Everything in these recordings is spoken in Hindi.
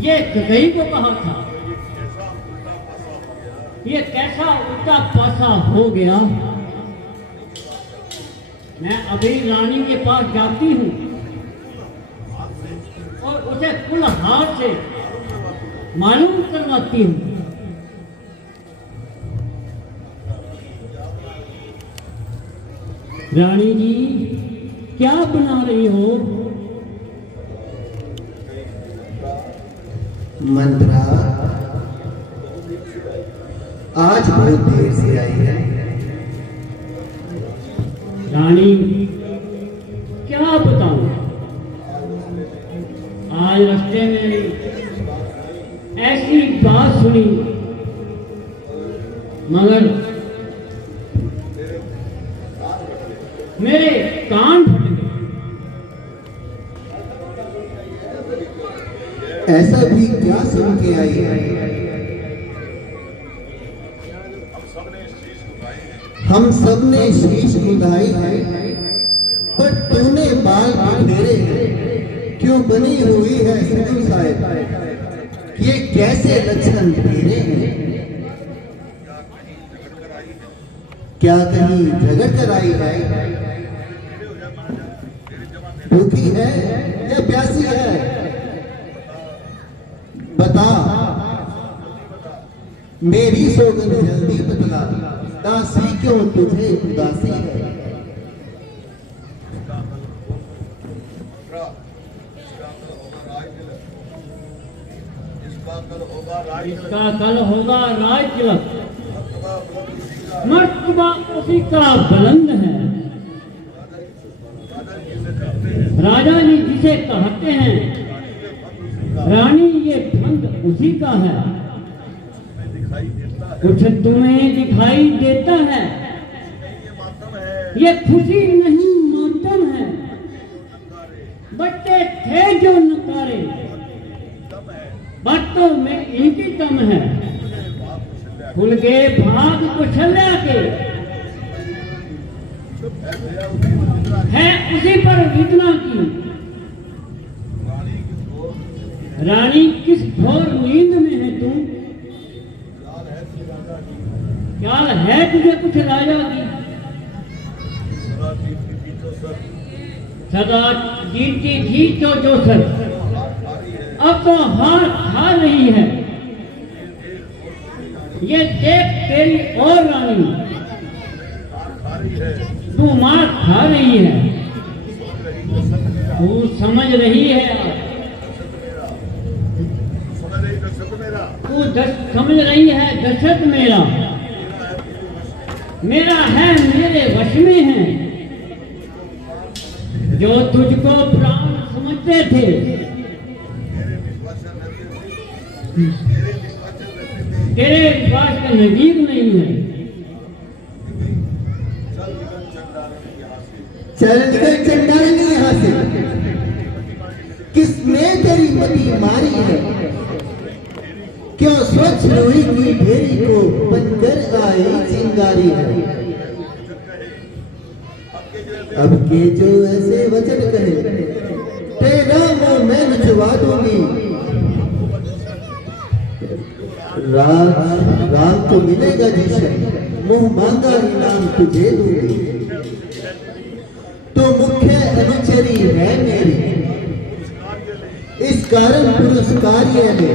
ये कई को कहा था, ये कैसा उल्टा पासा हो गया। मैं अभी रानी के पास जाती हूँ और उसे कुल हाथ से मालूम करवाती हूँ। रानी जी क्या बना रही हो? मंत्रा आज बहुत देर से आई है। रानी क्या बताऊं, आज रास्ते में ऐसी बात सुनी मगर मेरे कान फट गए। ऐसा भी क्या सुन के आई है? हम सब ने शीश झुकाई है, पर तूने बाल बिखेरे हैं। क्यों बनी हुई है सिद्धू साहब, ये कैसे लक्षण तेरे हैं? क्या कहीं झगड़ कर आई है? भूखी है या प्यासी है? बता, मेरी सोगन जल्दी बतला, दासी क्यों तुझे उदासी है? इसका कल होगा राज तिलक, मर्तबा उसी का बुलंद है। राजा जी जिसे कहते हैं, रानी ये फंद उसी का है। कुछ तुम्हें दिखाई देता है, ये खुशी नहीं मातम है। बच्चे थे जो नकारे, बातों में इनकी कम है। खुल के भाग कुशल्या के है उसी पर वितना की। रानी किस घोर नींद में है तुम? क्या है तुझे कुछ राजा की? सदा जीतती थी जो सर, अब तो हार खा रही है। ये देख तेरी और रानी, तू मार खा रही है। तू समझ रही है, तू समझ रही है दशरथ मेरा है, मेरे वश में है। जो तुझको प्राण समझते थे, तेरे विश्वास का नजीर नहीं है। चल निकल चंडाली यहाँ से। किसने तेरी मती मारी है? क्यों स्वच्छ लोही की ढेरी को बनकर आई चिंगारी है? अब के जो ऐसे वचन कहे, तेरा मुंह मैं नचवा दूंगी। राम तो मिलेगा जिसे मुंह मांगा इनाम तुझे दूंगी। तो मुख्य अनुचरी है मेरी, इस कारण पुरस्कार्य है।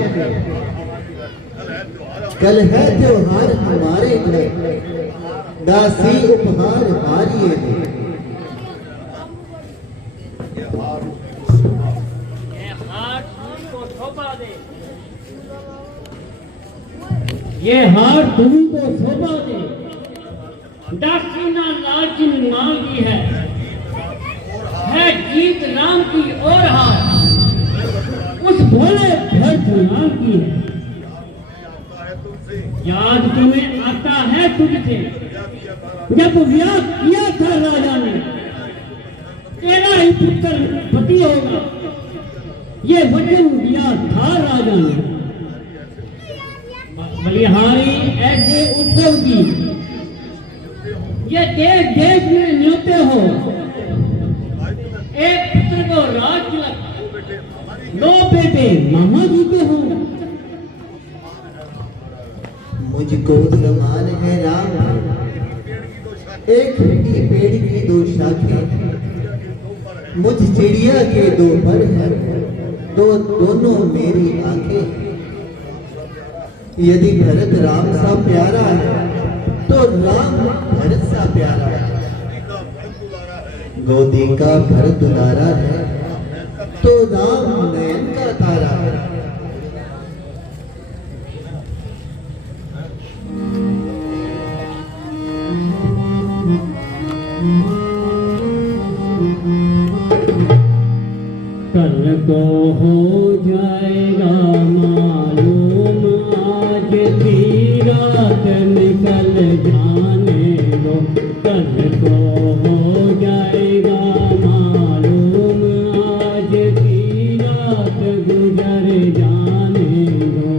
कल है त्योहार हमारे घर, दासी उपहार हारिए है। ये हार तुमको शोभा दे। दासी ना लालची मांगी है जीत राम की और हार उस भोले भक्त नाम की है। याद तुम्हें आता है तुझसे, जब ब्याह किया था राजा ने, तेरा ही पुत्र पति होगा, ये वचन दिया था राजा ने। बलिहारी ऐसे उत्सव की ये देश देश में न्योते हो। एक पुत्र को राज तिलक, दो बेटे मामा जी के हो। मुझको समान है राम, एक ही पेड़ की दो शाखें, मुझ चिड़िया के दो पर है, दोनों मेरी आंखें। यदि भरत राम सा प्यारा है तो राम भरत सा प्यारा है, गोदी का भर दुलारा है तो राम नयन का तारा है। कल को हो जाएगा मालूम, आज की रात निकल जाने दो। कल को हो जाएगा मालूम, आज की रात गुजर जाने दो।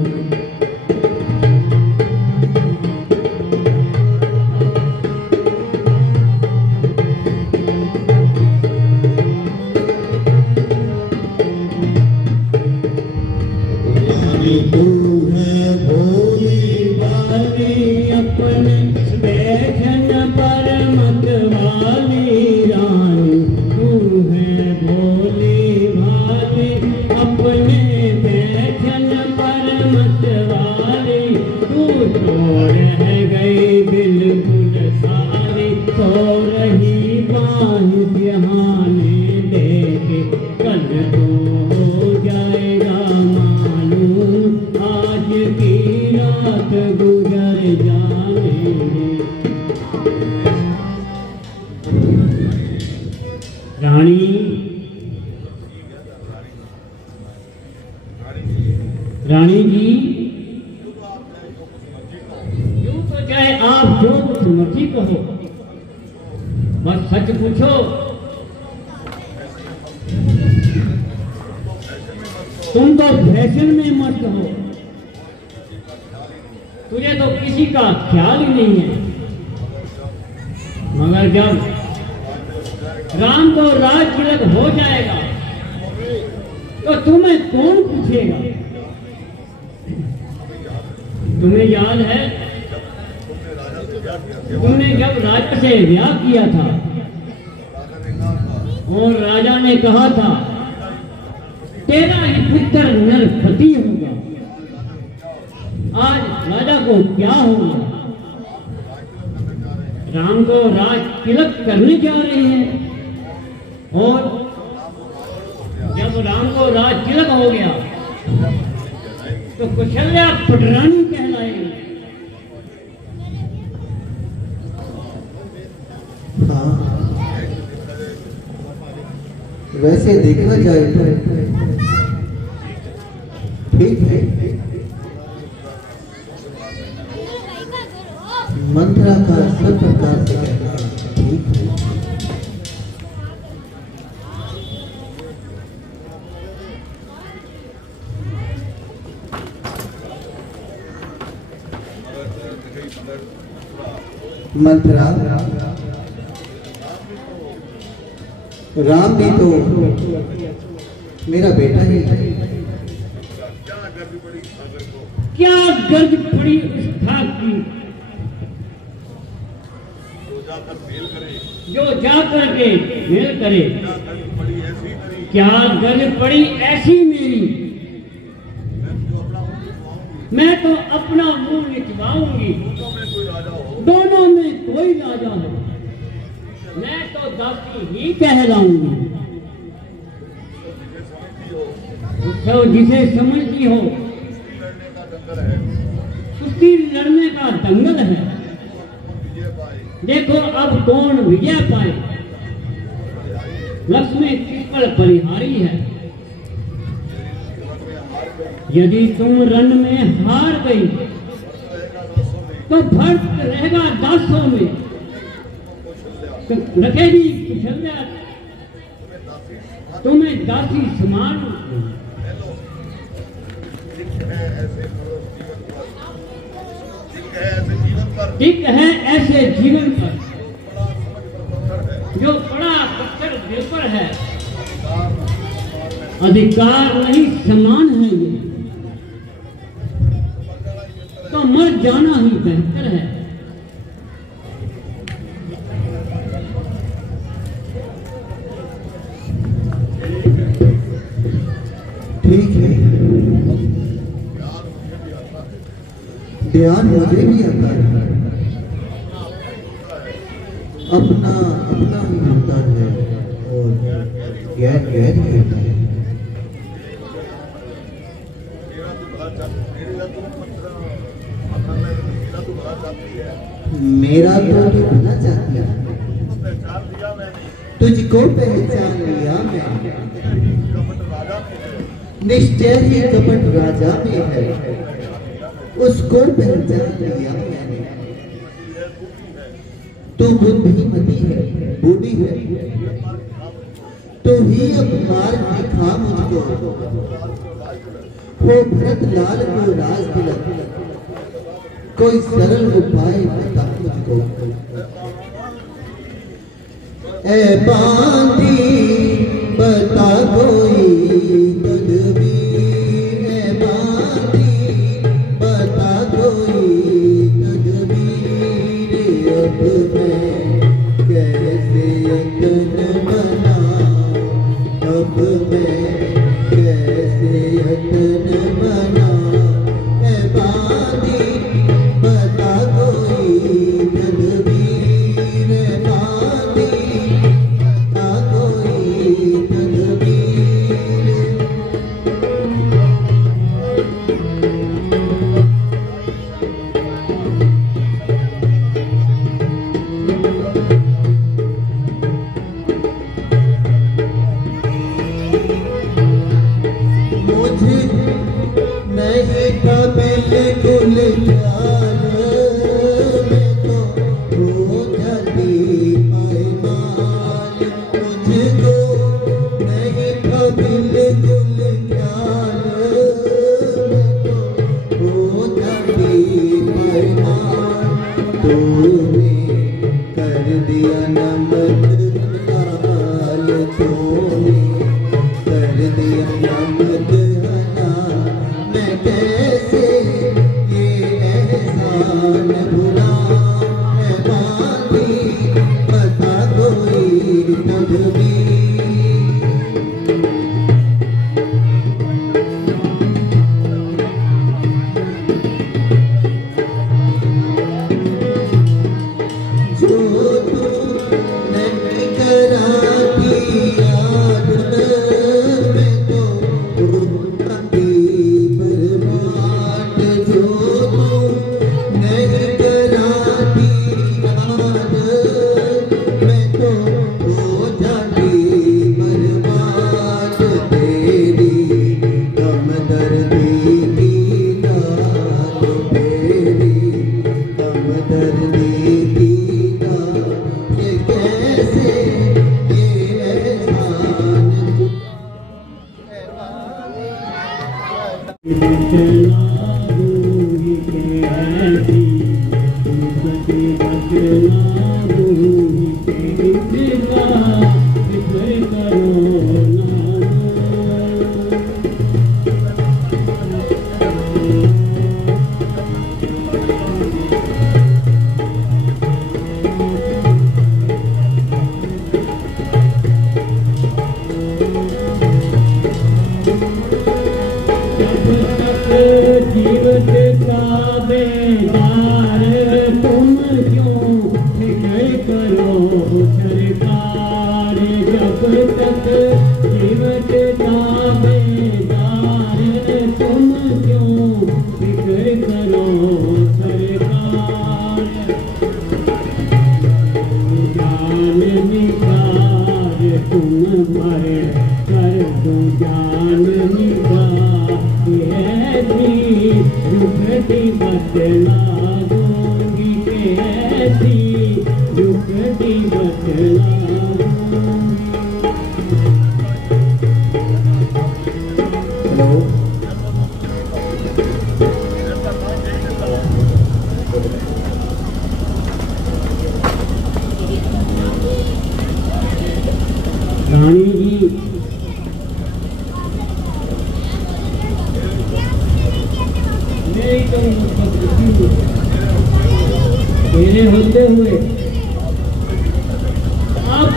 तू है भोली वाली अपने बैठन पर मत वाली रानी, तू है भोली वाली अपने बैठन पर मत वाली, तू तो रह गई बिल्कुल सारी, तो रही बांह सिहाने देके। कल तो हो जाएगा मालूम, आज की रात गुजर जाने दे। रानी, रानी जी, यूं तो चाहे आप जो कुछ मर्जी कहो, बस सच पूछो। तुम तो फैशन में मस्त हो, तुझे तो किसी का ख्याल ही नहीं है। मगर जब राम को राज तिलक हो जाएगा तो तुम्हें कौन पूछेगा? तुम्हें याद है तुमने जब राजा से ब्याह किया था और राजा ने कहा था तेरा ही पुत्र नरपति होगा, आज राजा को क्या हो गया? राम को राज तिलक करने जा रहे हैं और जब राम को राज तिलक हो गया तो कौशल्या पटरानी कहलाएगी। हाँ, वैसे देखा जाए तो ठीक है, मंत्रा का सब प्रकार से कहना ठीक है। मंत्रा, राम भी तो मेरा बेटा ही है। क्या गर्ज पड़ी उस खाक की जो जाकर के मेल करे? क्या गर्ज पड़ी ऐसी मेरी, मैं तो अपना मुंह निचवाऊंगी। दोनों में कोई राजा हो, मैं तो दासी ही कहलाऊंगी। तो जिसे समझती हो उसकी लड़ने का दंगल है। देखो अब कौन विजय पाए। लक्ष्मी किस पर परिहारी है। यदि तुम रण में हार गई तो फर्क रहेगा 10 में। तो रखेगी कौशल्या तुम्हें दासी समान। ठीक है ऐसे जीवन पर जो बड़ा पत्थर दिल पर है। अधिकार नहीं समान है ये तो मर जाना ही बेहतर है। ठीक है, ध्यान मुझे भी आता है, अपना अपना ही होता है और गैर गैर ही होता है। मेरा तो तू भला चाहती है, तुझको पहचान लिया मैंने, निश्चय ही कपट राजा में है, उसको पहचान लिया मैंने। तू बुद्धिमती है, बूढ़ी है, तो ही अब मार्ग दिखा मुझको, हो भरत लाल को राज तिलक, कोई सरल उपाय बता मुझको। ए बांधी बता कोई तदबीर, ए बांधी बता कोई तदबीर, अब मैं कैसे यत्न बनाऊं, अब मैं कैसे यत्न बनाऊं। ए बांधी बता कोई तदबीर, ए बांधी बता कोई तदबीर। मुझे नहीं था बिल्कुल ख्याल, मैं तो हो जाती पायमाल। मुझको नहीं था बिल्कुल ख्याल, मैं तो हो जाती पायमाल। तूने कर दिया नमक लाल, तूने कर दिया नमक हलाल। मैं कैसे ये एहसान भुलाऊं, मैं बांधी बता कोई तदबीर। जो तू नहीं कराती याद, मैं तो होती बर्बाद। जो तू नहीं कराती याद, मैं तो हो जाती बर्बाद। तेरी हमदर्दी की दाद, तेरी हमदर्दी की दाद, ये कैसे ये एहसान जीवत का बेदार तुम क्यों फिक्र करो सरकार। जब तक जीवत का बेदार तुम क्यों फिक्र करो सरकार। जान निकाल तुम पर कर दो जान निकाल, ऐसी दुखती बतला दूंगी, ऐसी दुखती बतला दूंगी। हेलो, रानी जी मेरी तो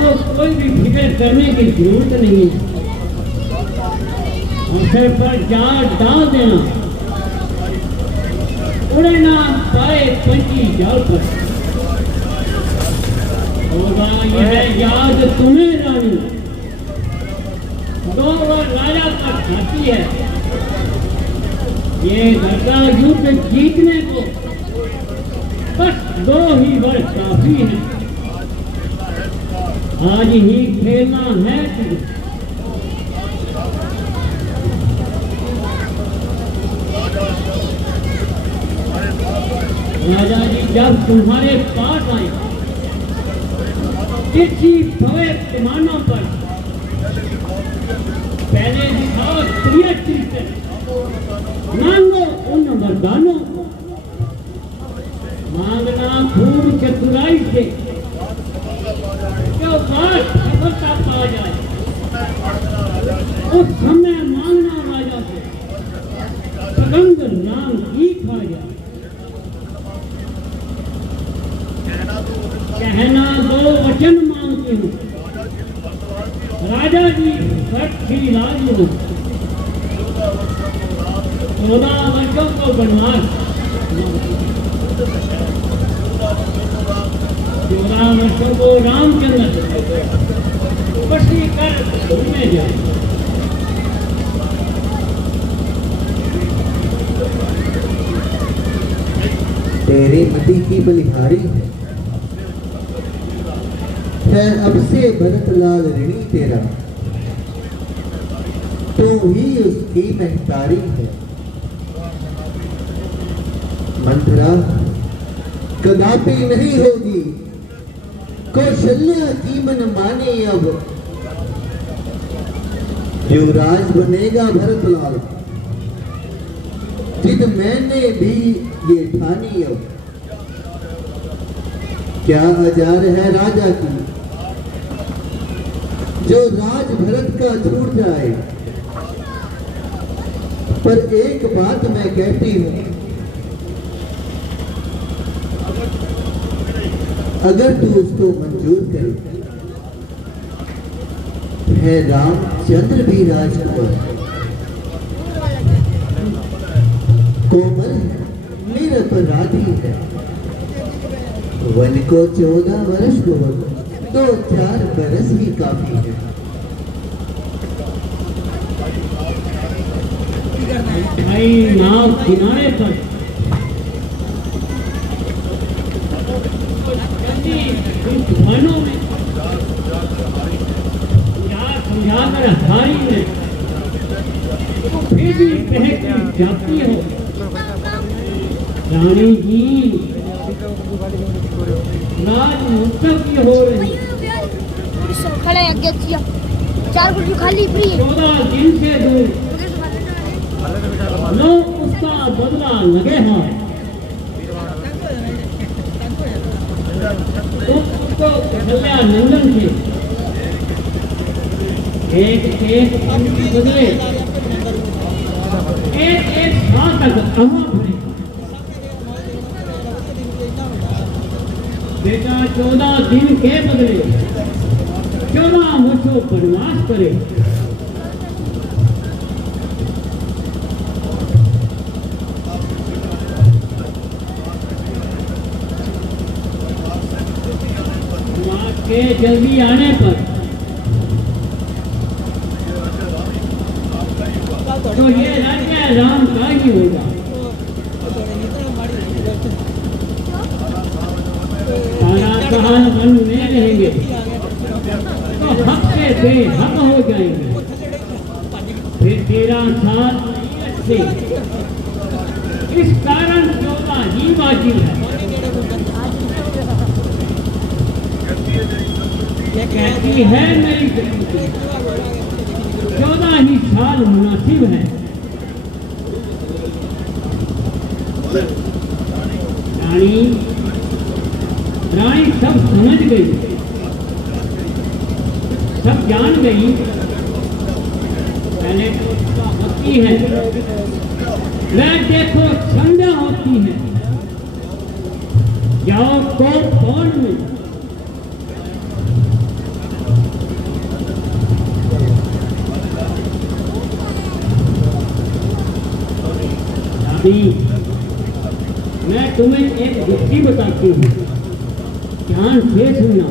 आपको कोई भी फिक्र करने की जरूरत नहीं है। अवसर पर जाल डाल देना, उड़े ना पाए पंछी जाल पर। होगा यह याद तुम्हें रानी, 2 बार राजा का खाती है। ये घटा युद्ध जीतने को बस 2 ही वर्ष काफी है। आज ही खेलना है तुझे। राजा जी जब तुम्हारे पास आए तिरछी भवे कमानों पर, पहले दिखाओ प्रिय चिंतन, मांगो उन वरदानों को। मांगना खूब चतुराई से, जो बात सफलता पा जाए। उस समय मांगना राजा से, सगंध राम की खा जाए। कहना 2 वचन मांगती हूँ, राजा जी सठ श्री राज हो। 14 वर्षों को वनवास, 14 वर्षों को रामचंद्र बसी कर घूमने जाए। तेरी मति की बलिहारी है अब से भरत लाल ऋणी तेरा, तू ही उसकी महतारी है। मंत्रा कदापि नहीं होगी कौशल्या की मन माने, अब युवराज बनेगा भरत लाल, जिद मैंने भी ये ठानी। अब क्या अजार है राजा की, जो राज भरत का छूट जाए। पर एक बात मैं कहती हूं, अगर तू उसको मंजूर करे, है रामचंद्र भी राजकुमार, कोमल है, निरपराधी है। वन को 14 वर्ष को 2-4 बरस ही काफी है। भाई नाव किनारे पर तूफानों में समझाकर हारी में तो फिर भी बहक जाती हो। रानी जी राज मुस्तकी हो रही, खड़ा है अध्यक्ष, 4 कुर्सी खाली फ्री। 14 दिन से दूर लो उसका बदला लगे हाथ, तो उसको कल्या नंदन से एक पंक्ति बदले, एक साथ तक अमा भरे। बेटा 14 दिन के बदले 14 वर्षों वनवास करे। के जल्दी आने पर तो ये राज्य राम का ही होगा। कहां वन में रहेंगे तो हक से बेहक हो जाएंगे। फिर 13 साल से इस कारण 14 ही वाजिब है। कहती है मेरी 14 ही साल मुनासिब है। रानी सब समझ गई, सब जान गई। पहले तो उसका होती है, वह देखो संध्या होती है। जाओ को कौन में दादी, मैं तुम्हें एक युक्ति बताती हूँ, ध्यान से सुनना।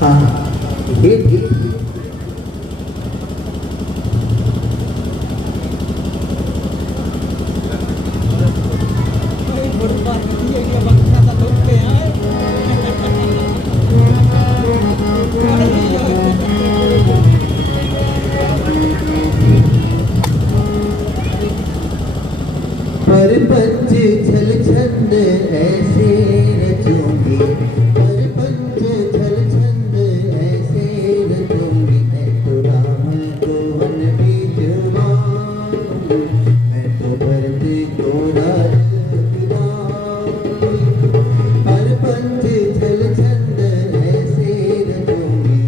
हाँ, ये ठीक। परपंच छल छंद ऐसे रचूंगी, परपंच छल छंद ऐसे रचूंगी, मैं तो राम को वन बीजवाऊंगी, मैं तो भरत को राज दिलाऊंगी। परपंच छल छंद ऐसे रचूंगी,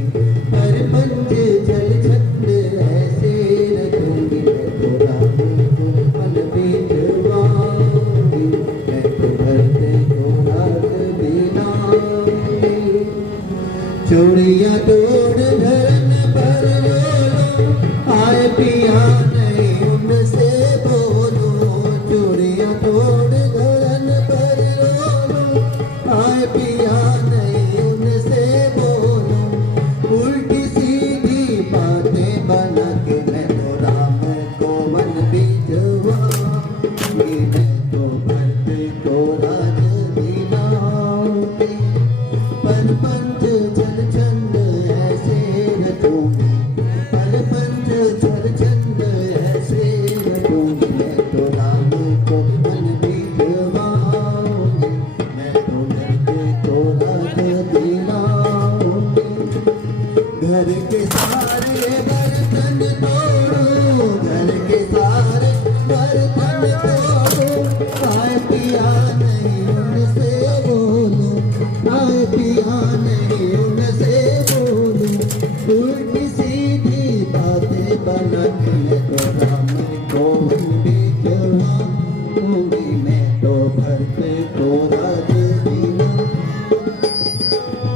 परपंच छल छंद ऐसे रचूंगी, मैं तो राम को वन बीजवाऊंगी, मैं तो भरत को राज दिलाऊंगी। चूड़ियां तोड़ धरन पर रोलो, आए पिया नहीं उनसे बोलो, चूड़ियां तोड़ धरन पर रोलो, आए पिया नहीं उनसे बोलो, उल्टी सीधी बातें बना के मैं तो राम को वन बीजवाऊंगी, मैं तो भरत को राज दिलाऊंगी। परपंच छल छंद ऐसे रचूंगी, परपंच छल छंद ऐसे रचूंगी, मैं तो राम को वन बीजवाऊंगी, मैं तो भरत को राज दिलाऊंगी। घर के सारे बर्तन तोड़ो, घर के सारे बर्तन तोड़ो, आए पिया नहीं उनसे बोलो, आए पिया नहीं उनसे बोलो, उल्टी सीधी बातें बना के मैं तो राम को वन बीजवाऊंगी, मैं तो भरत को राज दिलाऊंगी।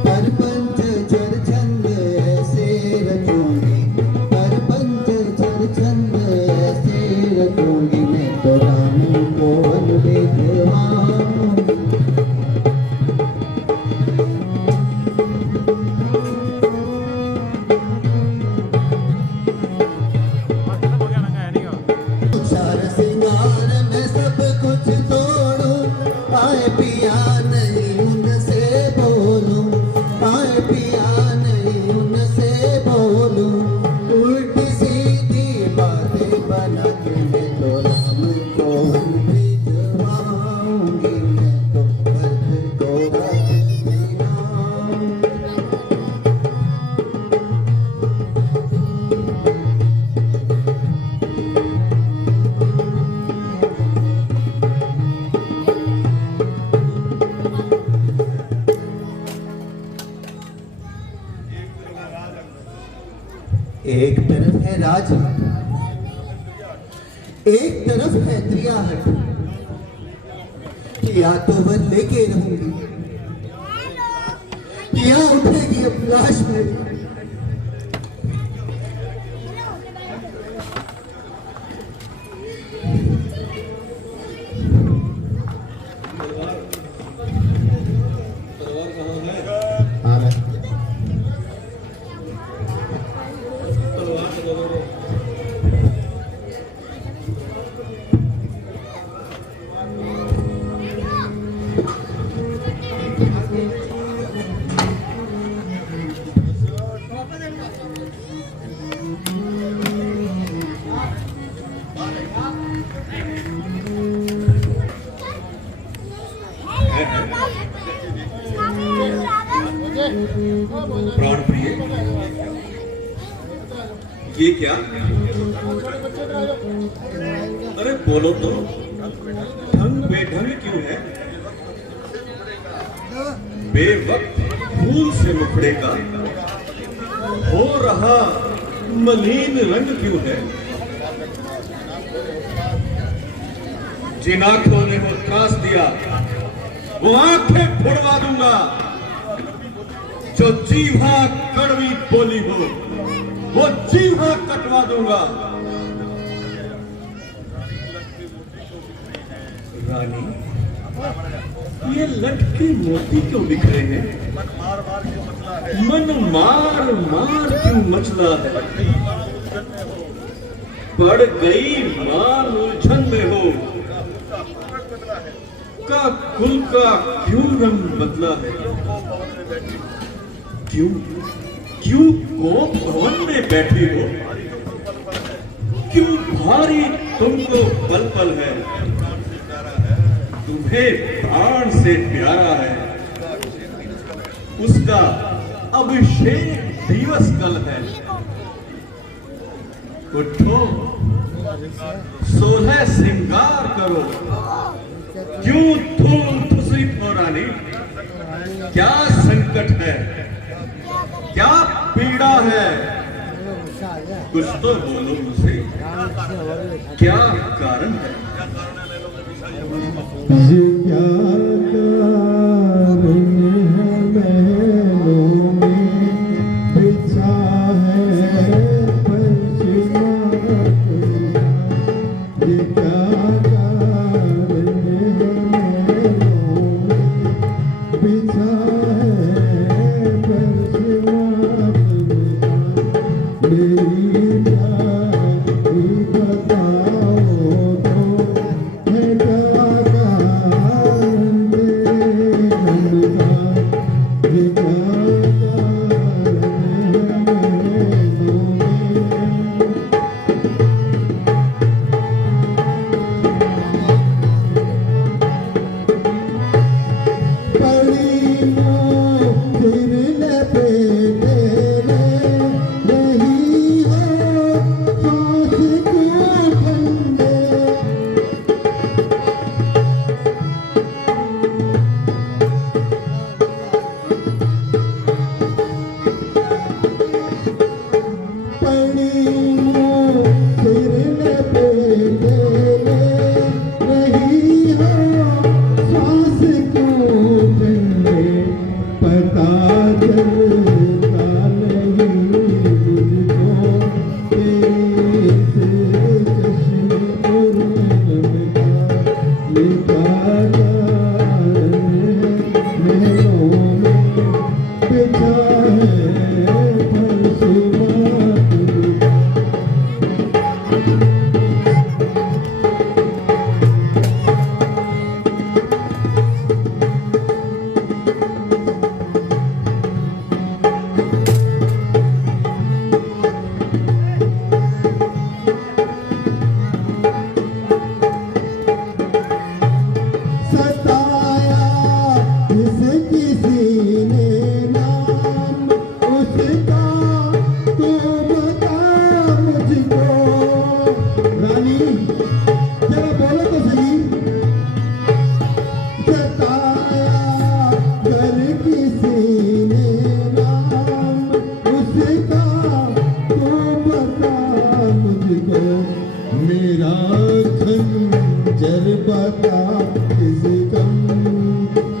परपंच छल छंद ऐसे रचूंगी, परपंच छल छंद ऐसे रचूंगी, मैं तो राम को वन बीजवाऊंगी। सारा सिंगार में सब कुछ तोड़ूं, आए पिया नहीं उनसे बोलूं, आए पिया नहीं उनसे बोलूं, उल्टी सीधी बातें बना के मैं तो राम को वन बीजवाऊंगी, मैं तो भरत को राज दिलाऊंगी। एक तरफ है राजहट, एक तरफ है दरियाहट, या तो वन लेके रहूंगी, या उठेगी अब लाश मेरी। प्राण प्रिय, ये क्या? अरे बोलो तो, ढंग बेढंग क्यों है? बेवक्त फूल से मुखड़े का हो रहा मलिन रंग क्यों है? जिन आंखों ने वो त्रास दिया, वो आंखें फोड़वा दूंगा जो जीवा कड़वी बोली हो, वो जीवा कटवा दूंगा। रानी, ये लटके मोती क्यों बिखरे हैं? मन मार मार क्यों मचला है? पड़ गई मां उलझन में हो का कुल का क्यों रंग बदला है? क्यों क्यों कोप भवन में बैठी हो? क्यों भारी तुमको पल पल है? तुम्हें प्राण से प्यारा है, उसका अभिषेक दिवस कल है। उठो, सोलह श्रृंगार करो, क्यों धूम धुसित हो रानी? क्या संकट है, क्या पीड़ा है? कुछ तो बोलो मुझसे, क्या कारण है? ये क्या कारण है महलों में बिछा है पश्चिमा कुर्ता। ये क्या कारण है महलों में बिछा है पश्चिमा कुर्ता। मेरी जाति बताओ तो है क्या कारण मेरे मन का? ये क्या कारण है महलों में? पड़ी मोर लपेटे में रही हो सांस को ठंडे। पड़ी मोर लपेटे में रही हो सांस को ठंडे। पता चलता नहीं मुझको तेरे से चश्मे पुरनम का। ये क्या कारण है महलों में बिछा है पश्चिमा कुर्ता। सताया जिस किसी ने नाम उसका, तो बता मुझको। रानी, जरा बोलो तो सही। सताया कर किसी ने नाम उसका, तो बता मुझको। मेरा खंजर बता किस गम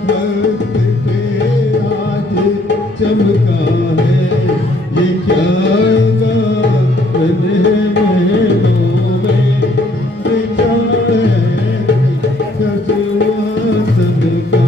वक्त पे आज चमका है? ये क्या कारण है महलों में बिछा है कछुआ सन का?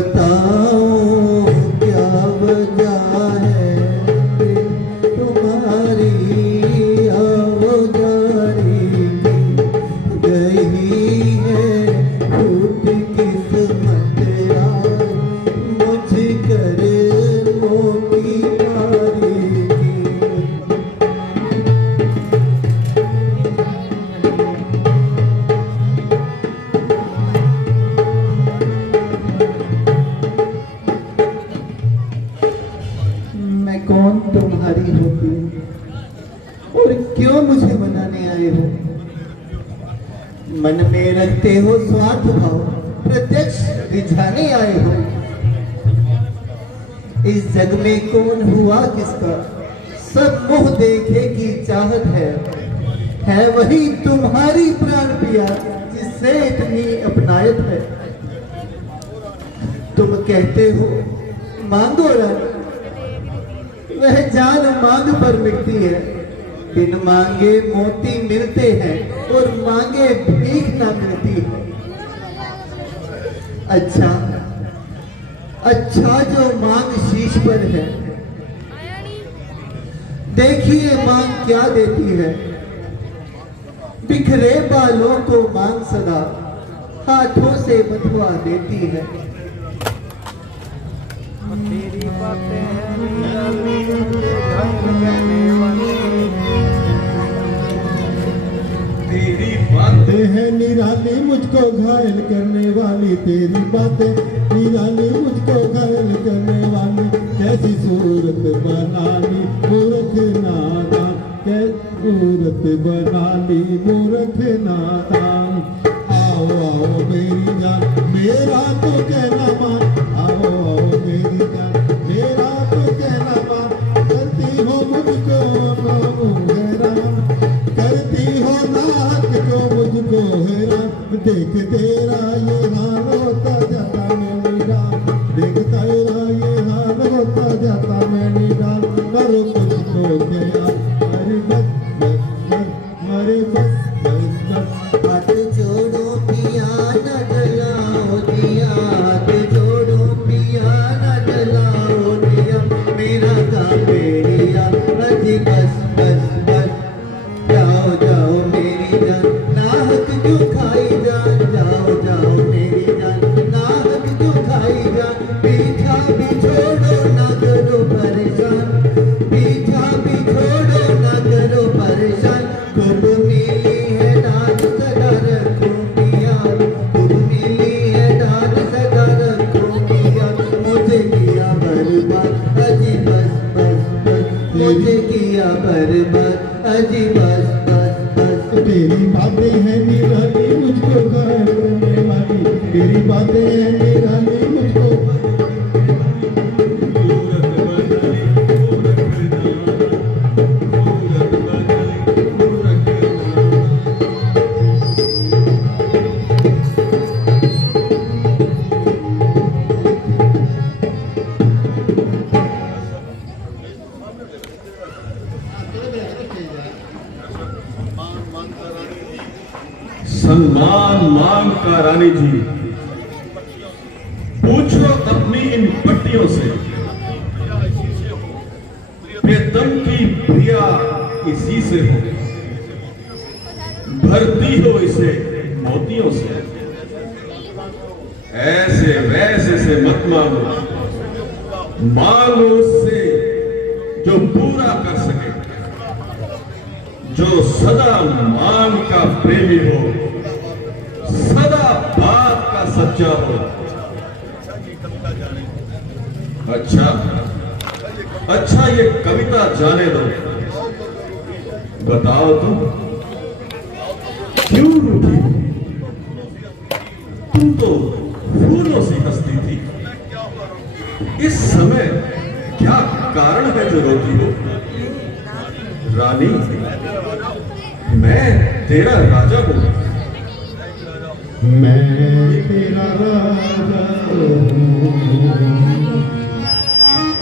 बताओ क्या वजह है तुम्हारी आवाजारी की। गई है फूट किस्मत आज मुझ कर मोती मारी की। मैं कौन तुम्हारी होती और क्यों मुझे मनाने आए हो? मन में रखते हो स्वार्थ भाव, प्रत्यक्ष रिझाने आए हो। इस जग में कौन हुआ किसका, सब मुंह देखे की चाहत है वही तुम्हारी प्राण पिया जिससे इतनी अपनायत है। तुम कहते हो मांगो रानी, वह जान मांग पर मिटती है। बिन मांगे मोती मिलते हैं और मांगे भीख ना मिलती है। अच्छा जो मांग शीश पर है, देखिए मांग क्या देती है। बिखरे बालों को मांग सदा हाथों से बंधवा देती है। तेरी बातें हैं निराली, ढंग कहने वाली। तेरी बातें है निराली मुझको घायल करने वाली, तेरी बातें निराली मुझको घायल करने वाली। कैसी सूरत बना ली मूर्ख नादान, कैसी सूरत बना ली मूर्ख नादान। आओ आओ मेरी जान मेरा तो कहना मान, आओ आओ मेरी जान मेरा तो कहना मान। करती हो मुझको हैरान, करती हो नाक को मुझको हैरान। देख तेरा ये हाल होता जाता मैं निराल, देख तेरा ये हाल होता जाता मैं निराल। करो मुझको क्या अरे बस बस बस मरे बस बस बस। हाथ जोड़ो पिया न जलाओ दिया, हाथ जोड़ो पिया न जलाओ दिया। मेरा काम बेड़िया अजी बस बस बस। जाओ जाओ मेरी जान नाहक क्यों खाई जान, जाओ जाओ मेरी जान नाहक क्यों खाई जान। पीछा भी छोड़ो ना करो परेशान, पीछा भी छोड़ो ना करो परेशान। खूब मिली है डाल सदा रखूंगी यार, खूब मिली है डाल सदा रखूंगी यार। मुझे किया बर्बाद अजी बस बस बस, मुझे किया बर्बाद अजी बस बस बस। तेरी बातें हैं निराली मुझको घायल करने वाली, तेरी बातें हैं निराली मुझको सम्मान मांग का रानी जी, पूछो अपनी इन पट्टियों से, प्रियतम की प्रिया इसी से हो। भरती हो इसे मोतियों से, ऐसे वैसे से मत मांगो, मांगो उससे जो पूरा कर सके, जो सदा मांग का प्रेमी हो, सदा बात का सच्चा हो। अच्छा ये कविता जाने दो, बताओ तुम क्यों रूठी हो? तुम तो फूलों सी हंसती थी, इस समय क्या कारण है जो रोती हो? रानी मैं तेरा राजा हूं, मैं तेरा राजा हूँ,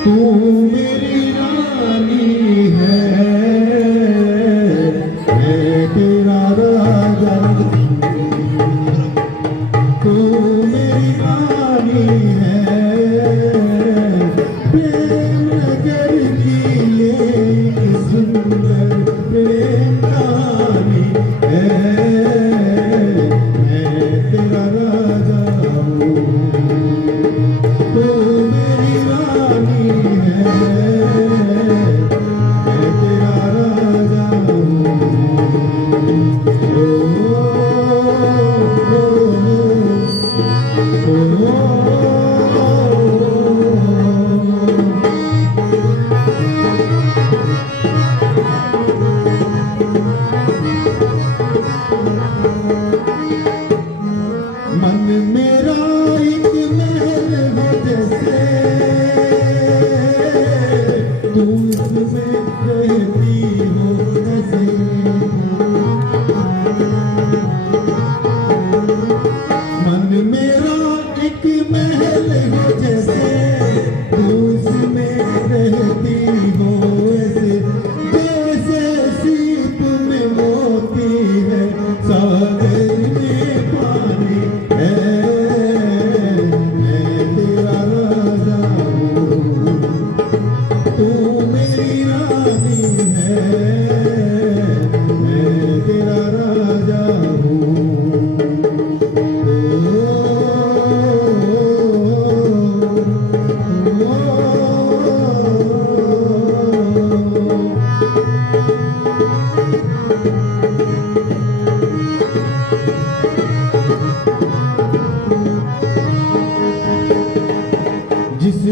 तू मेरी रानी है। मैं तेरा राजा हूँ, तू मेरी रानी है।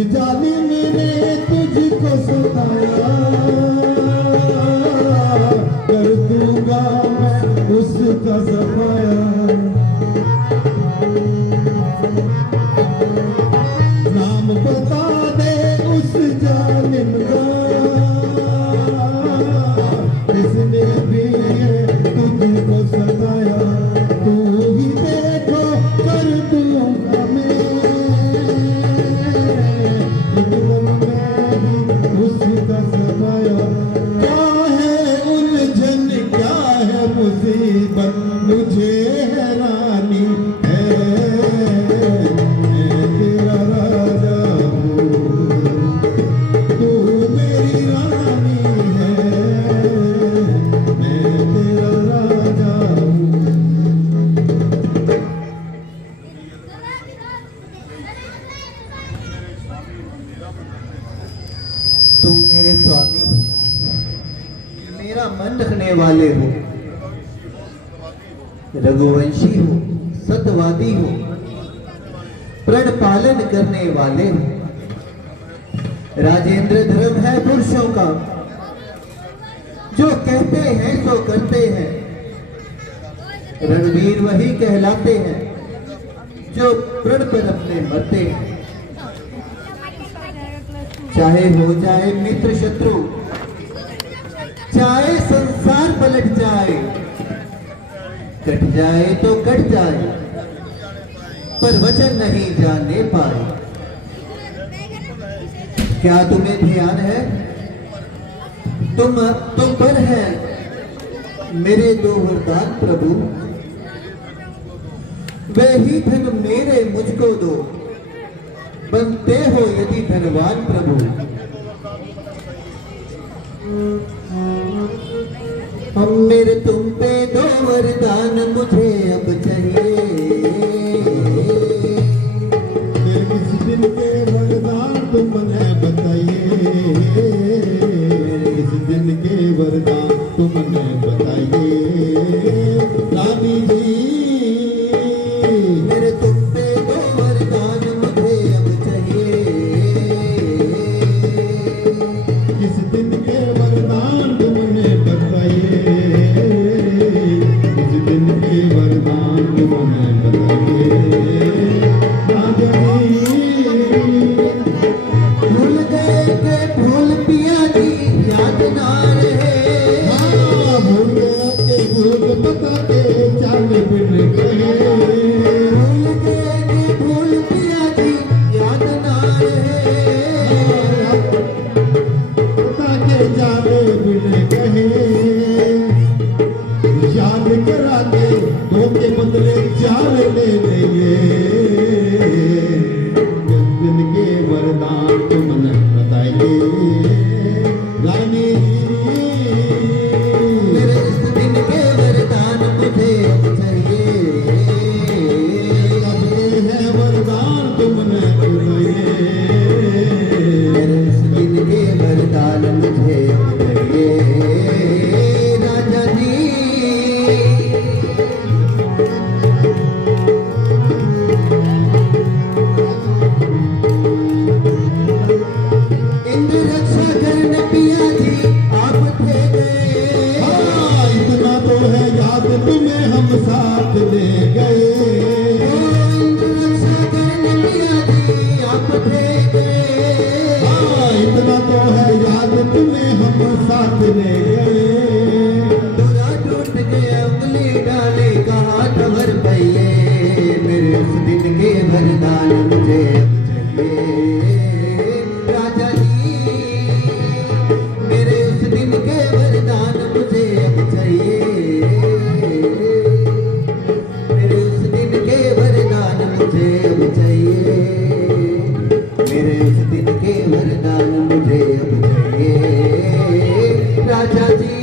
जालिम ने तुझको सताया, कर दूंगा मैं उसका सफाया। नाम बता दे उस जालिम का, जिसने भी तुझको सताया। तू ही देखो कर दूंगा मैं, उसका सफाया। क्या है उलझन क्या है मुसीबत, मुझे हैरानी है। मैं तेरा राजा हूँ, तू मेरी रानी है। मैं तेरा राजा हूँ। तुम मेरे स्वामी, मेरा मन रखने वाले हो, रघुवंशी हो, सत्यवादी हो, प्रण पालन करने वाले हो। राजेंद्र धर्म है पुरुषों का, जो कहते हैं सो करते हैं। रणवीर वही कहलाते हैं, जो प्रण पर अपने मरते हैं। चाहे हो जाए मित्र शत्रु, चाहे संसार पलट जाए, कट जाए तो कट जाए, पर वचन नहीं जाने पाए। क्या तुम्हें ध्यान है, तुम पर है मेरे दो वरदान प्रभु। वही धन मेरे मुझको दो, बनते हो यदि धनवान प्रभु। हम मेरे तुम पे दो वरदान मुझे अब चाहिए। किस दिन के वरदान तुमने बताइए, किस दिन के वरदान तुमने बताइए। रानी जी मेरे तुम पे दो वरदान मुझे अब चाहिए। किस दिन के वरदान तुमने बताइए, किस दिन के वरदान तुमने बताइए। राजा जी भूल गए के भूल पिया जी याद ना रहे। हाँ, भूल गया के भूल पता के चाल बिन कहे। भूल गए के भूल पिया जी याद ना रहे। पता के जाले बिन कहे। याद करा के दो के बदले चाल ले लेंगे। किस दिन के वरदान तुमने बताइए। रानी मेरे इस दिन के वरदान मुझे अब चाहिए। कब के है वरदान तुमने बताइए। मेरे इस दिन के वरदान मुझे अब चाहिए। राजा जी इंद्र रक्षा करने पिया जी आप थे गए। हाँ, इतना तो है याद तुम्हें हम साथ ले गए। इंद्र रक्षा करने पिया जी आप थे गए। हाँ, इतना तो है याद तुम्हें हम साथ ले गए। दूरा टूट गया उंगली डाले कहा खबर पाइए। मेरे उस दिन के वरदान मुझे अब चाहिए। राजा जी मेरे उस दिन के वरदान मुझे अब चाहिए। मेरे उस दिन के वरदान मुझे अब चाहिए। मेरे उस दिन के वरदान मुझे अब चाहिए। राजा जी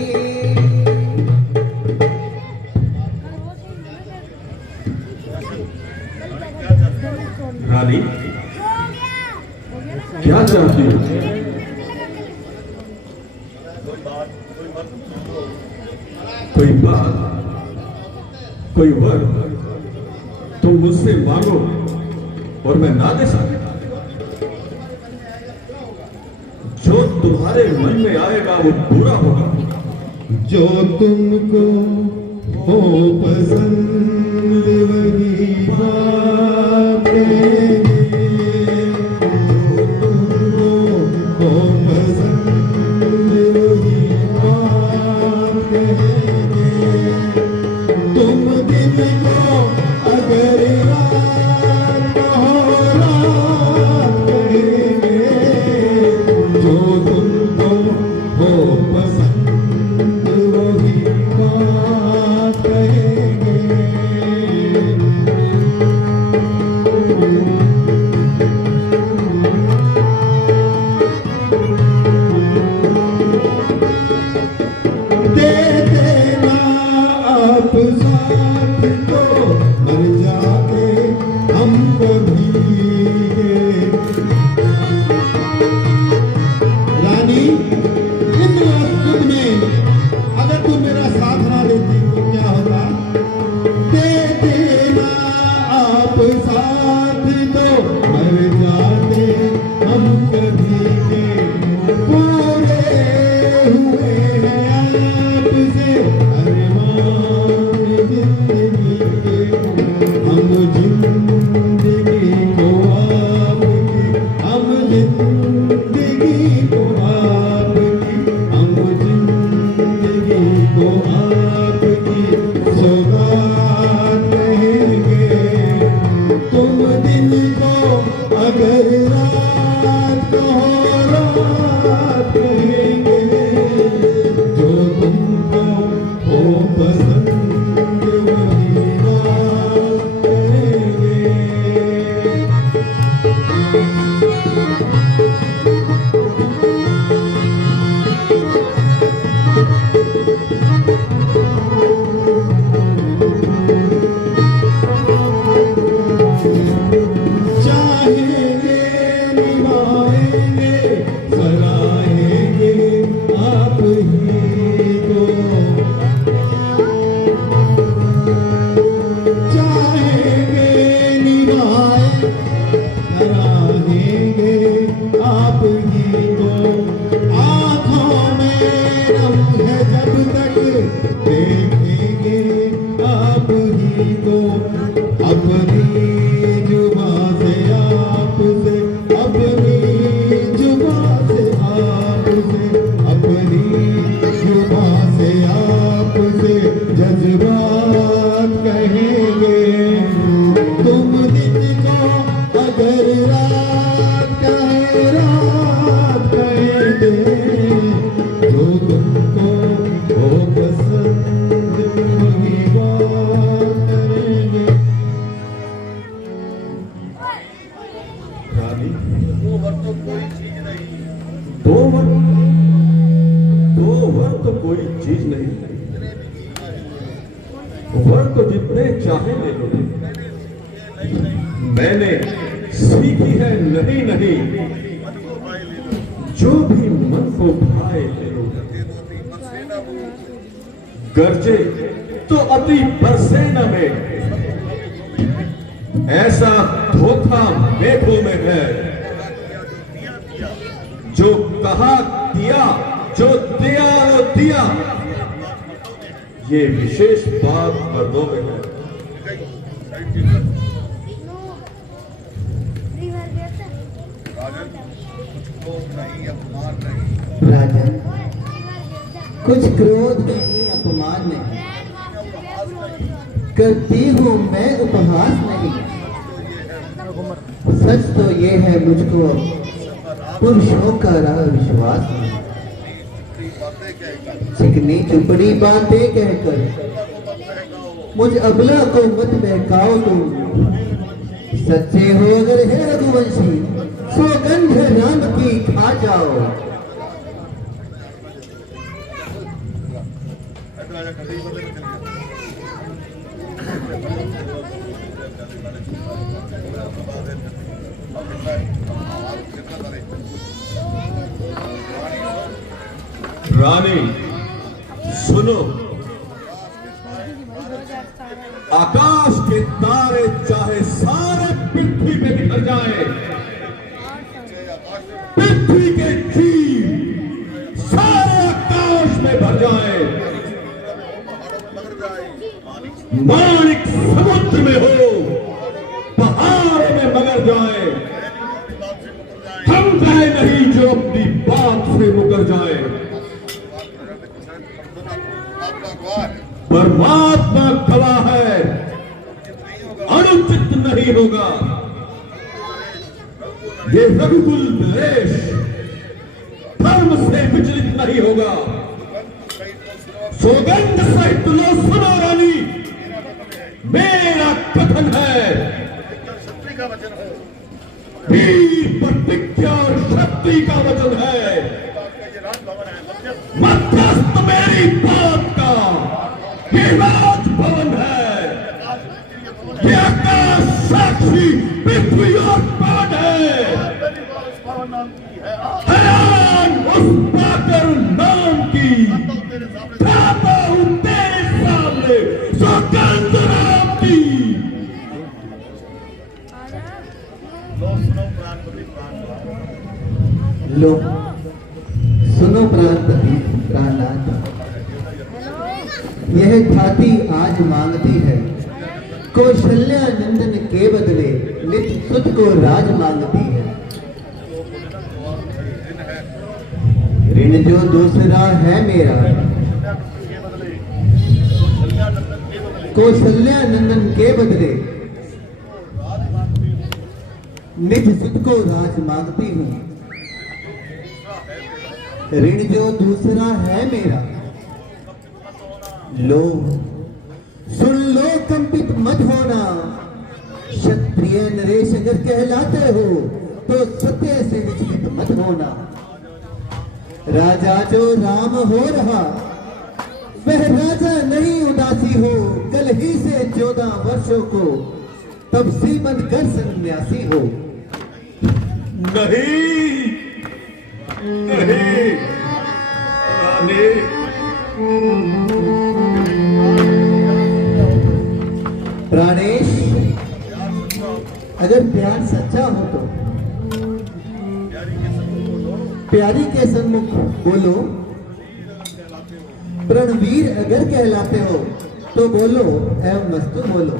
रानी क्या चाहती हो? कोई बात, कोई वर तुम मुझसे मांगो और मैं ना दे सकता। तुम्हारे मन में आएगा वो बुरा होगा। जो तुमको हो पसंद वही बात कहेंगे, जो तुमको हो पसंद वही बात कहेंगे। तुम दिन को अगर रात हो रात कहेंगे, जो तुमको हो पसंद वही बात कहेंगे। दे देना आप साथ तो मर जाते हम कभी। रानी इन युद्ध में अगर तुम मेरा साथ ना देती तो क्या होता? दे देना आप साथ तो मर जाते हम कभी के। पूरे हुए हैं आपसे अरमान जिंदगी के, हम जिंदगी को आपकी, हम जिंदगी को आपकी, हम जिंदगी को आपकी सौगात कहेंगे। तुम दिन को अगर रात को रात कहेंगे, जो तुमको हो पसंद वही बात कहेंगे। चाहेंगे निभाएंगे सराहेंगे आप ही को। चाहेंगे निभाएंगे सराहेंगे आप ही को। आँखों में नम है जब तक देखेंगे आप ही को। अपनी जुबां से आपसे, अपनी जुबां से आपसे, अपनी जुबां से आपसे जज्बात कहेंगे। तुम दिन को अगर रात कहे रात कहेंगे, जो तुमको हो पसंद वही बात करेंगे। रानी दो वर तो कोई चीज नहीं, वर तो जितने चाहे ले लो। मैंने सीखी है नहीं नहीं, जो भी मन को भाए ले लो। गरजे तो अति बरसे न में, ऐसा धोखा मेघों में है। जो कहा दिया, जो दिया वो दिया, ये विशेष बात मर्दों में है। राजन, कुछ क्रोध नहीं अपमान नहीं, करती हूँ मैं उपहास नहीं। सच तो ये है मुझको पुरुषों का रहा विश्वास नहीं। चिकनी चुपड़ी बातें कहकर मुझ अबला को मत बहकाओ तुम। सच्चे हो अगर है रघुवंशी, सौगंध राम की खा जाओ। रानी सुनो, आकाश के तारे चाहे सारे पृथ्वी पे बिखर जाए, पृथ्वी के जीव माणिक समुद्र में हो, पहाड़ों में मगर जाए, हम जाए नहीं जो अपनी बात से मुकर जाए। परमात्मा खड़ा है, अनुचित नहीं होगा। ये रघुकुल नरेश धर्म से विचलित नहीं होगा। सौगंध सहित लो सुनो रानी, मेरा कथन है, वीर प्रतिज्ञा और शक्ति का वचन है। मध्यस्थ मेरी बात का ये राजभवन है, ये आकाश साक्षी पृथ्वी और पवन है। हैरान उस पाकर नाम की, खाता हूं तेरे सामने सौगंध राम की। लो सुनो प्राणपति प्राणनाथ, यह खाती आज मांगती है, कौशल्या नंदन के बदले नित सुत को राज मांगती है। ऋण जो दूसरा है मेरा, कौशल्या नंदन के बदले निज सुत को राज मांगती हूँ। ऋण जो दूसरा है मेरा, लो सुन लो कंपित मत होना। क्षत्रिय नरेश अगर कहलाते हो तो सत्य से विचलित मत होना। राजा जो राम हो रहा, वह राजा नहीं उदासी हो। कल ही से 14 वर्षों को तब श्रीमंत कर सन्यासी हो। नहीं नहीं रानी, प्राणेश अगर प्यार सच्चा हो तो प्यारी के सन्मुख बोलो। प्रणवीर अगर कहलाते हो तो बोलो एवं मस्तु बोलो।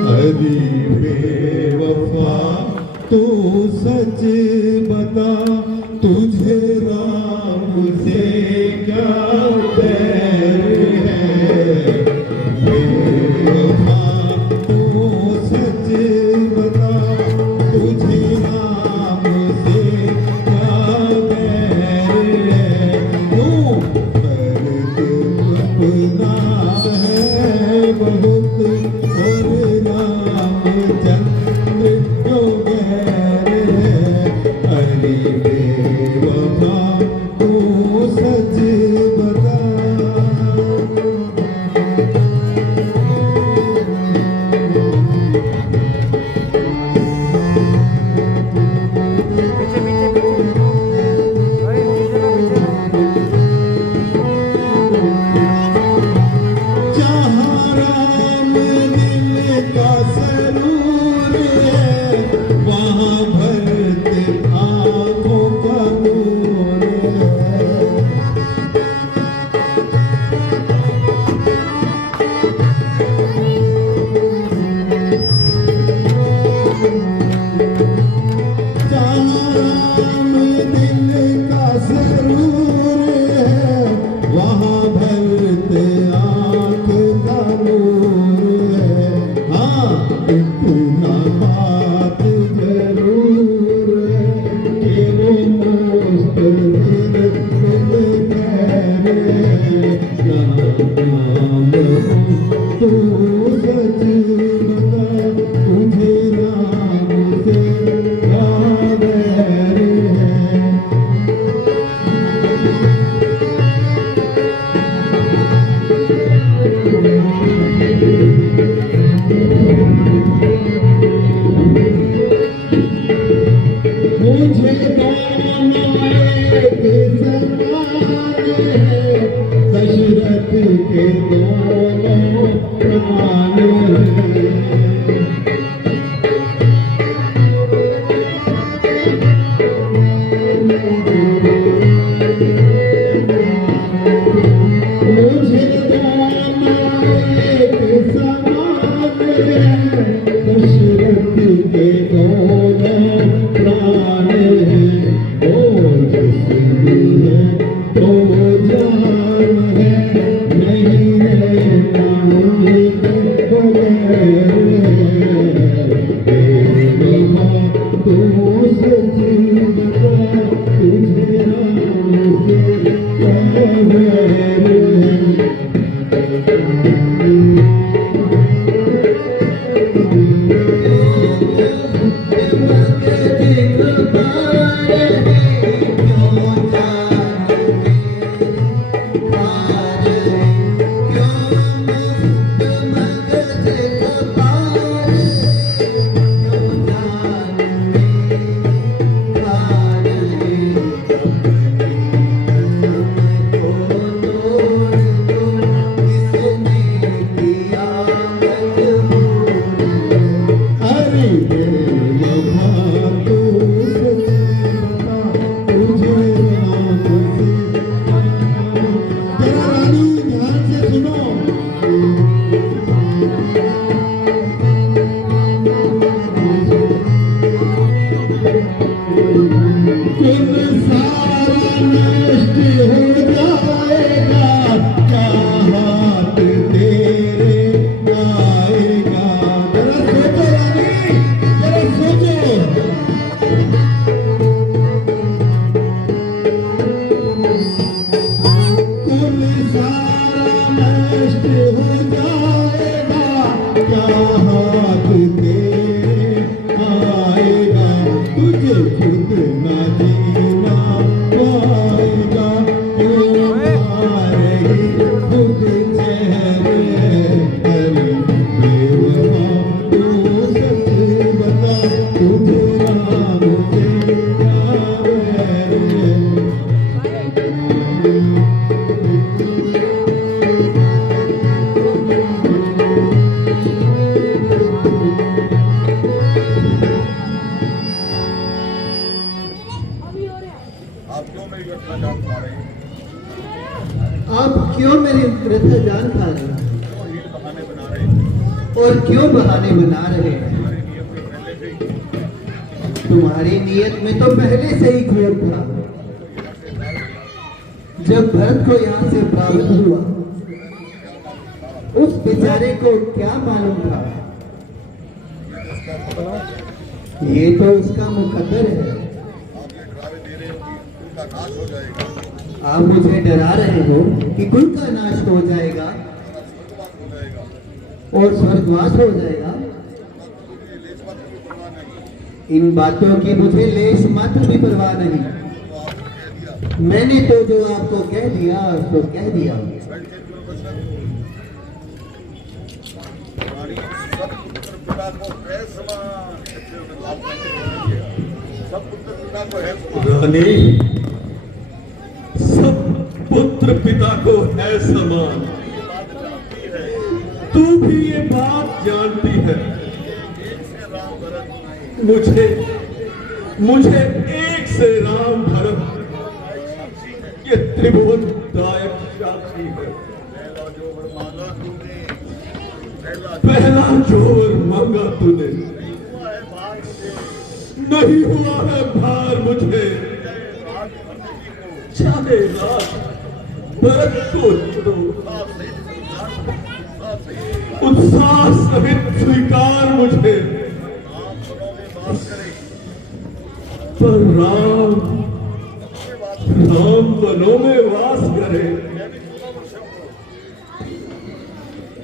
हरी बेवफा तू सच बता, तुझे राम से क्या बैर है। बेवफा तू सच बता, तुझे राम से क्या बैर है। तू फर्क अपना है बहुत, और रामचंद्र को बैर है। हरि बेवफा तू सच बता। पीछे पीछे पीछे, अरे पीछे ना पीछे। जहाँ राम दिल का सरूर है, वहाँ भरत आँखों का नूर है। जहाँ राम दिल का सरूर है, वहाँ भरत आँख का नूर है। हाँ इतना बात जरूर है कि वो मुस्तकिल खैर है। नाम तू सच बता, तुझे राम से क्या बैर है। मुझे दाना एक समान है, दशरथ के दोनों प्राण हैं। मुझे दोनों एक समान हैं, दशरथ के दोनों प्राण हैं। ओ जिसमें है तो जान है, नहीं रहना उनके बगैर है। बेवफा तू सच्ची बता, तुझे राम से प्यार है। अरे बेवफा तू सच्ची बता, तुझे राम से जरा रानी ध्यान से सुनो। कुल सारा नष्ट हो जाएगा, क्या हाथ तेरे आएगा। जरा सोचो रानी, जरा सोचो। कुल सारा नष्ट हो जाएगा, क्या हाथ तेरे आएगा। तुझे खुद ना जीना पाएगा, क्यों मारेगी खुद चेहरे। अरे बेवफा तू सच बता, तुझे राम से प्यार है। आप क्यों मेरी व्यथा जान पा रहे हैं और क्यों बहाने बना रहे हैं? तुम्हारी नीयत में तो पहले से ही खोट था। जब भरत को यहाँ से प्राप्त हुआ, उस बेचारे को क्या मालूम था ये तो उसका मुकद्दर है। आप मुझे डरा रहे हो कि कुल का नाश हो जाएगा और स्वर्गवास हो जाएगा। इन बातों की मुझे लेश मात्र भी परवाह नहीं। मैंने तो जो आपको कह दिया तो कह दिया। रानी, सब पुत्र पिता को है समान। तू भी ये बात जानती है। मुझे एक से राम भरत ये त्रिभुवन दायक साक्षी है। पहला जोर मांगा तूने, नहीं हुआ है भार मुझे। चाहे रात भरत को दो, उत्साह सहित स्वीकार मुझे। पर राम वनों में वास करे,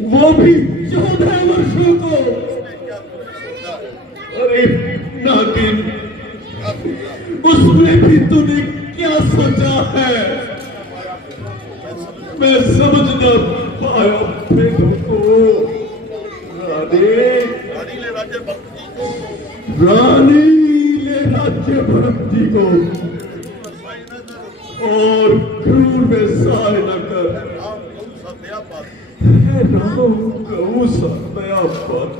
वो भी 14 वर्षों को। अरे नागिन, उसमें भी तूने क्या सोचा है? मैं समझ न पाया बेटों को। रानी ले राज्य भक्ति को और क्रूर में साय न कर। राम गऊ सा नया बात।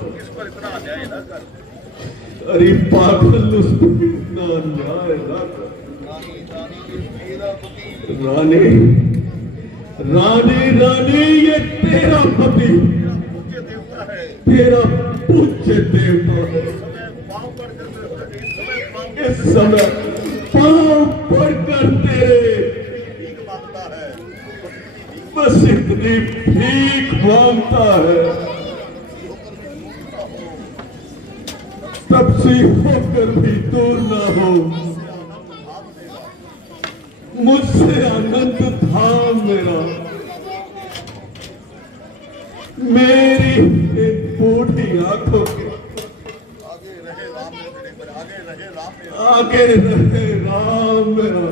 अरे पागल, उस पर इतना अन्याय ना कर। रानी रानी रानी, ये तेरा पति, तेरा पूज्य देवता है। इस समय पांव पड़कर तेरे बस इतनी भीख मांगता है। तब से होकर भी दूर ना हो, मुझसे आनंद धाम मेरा। मेरी इन बूढ़ी आंखों के आगे रहे राम मेरा।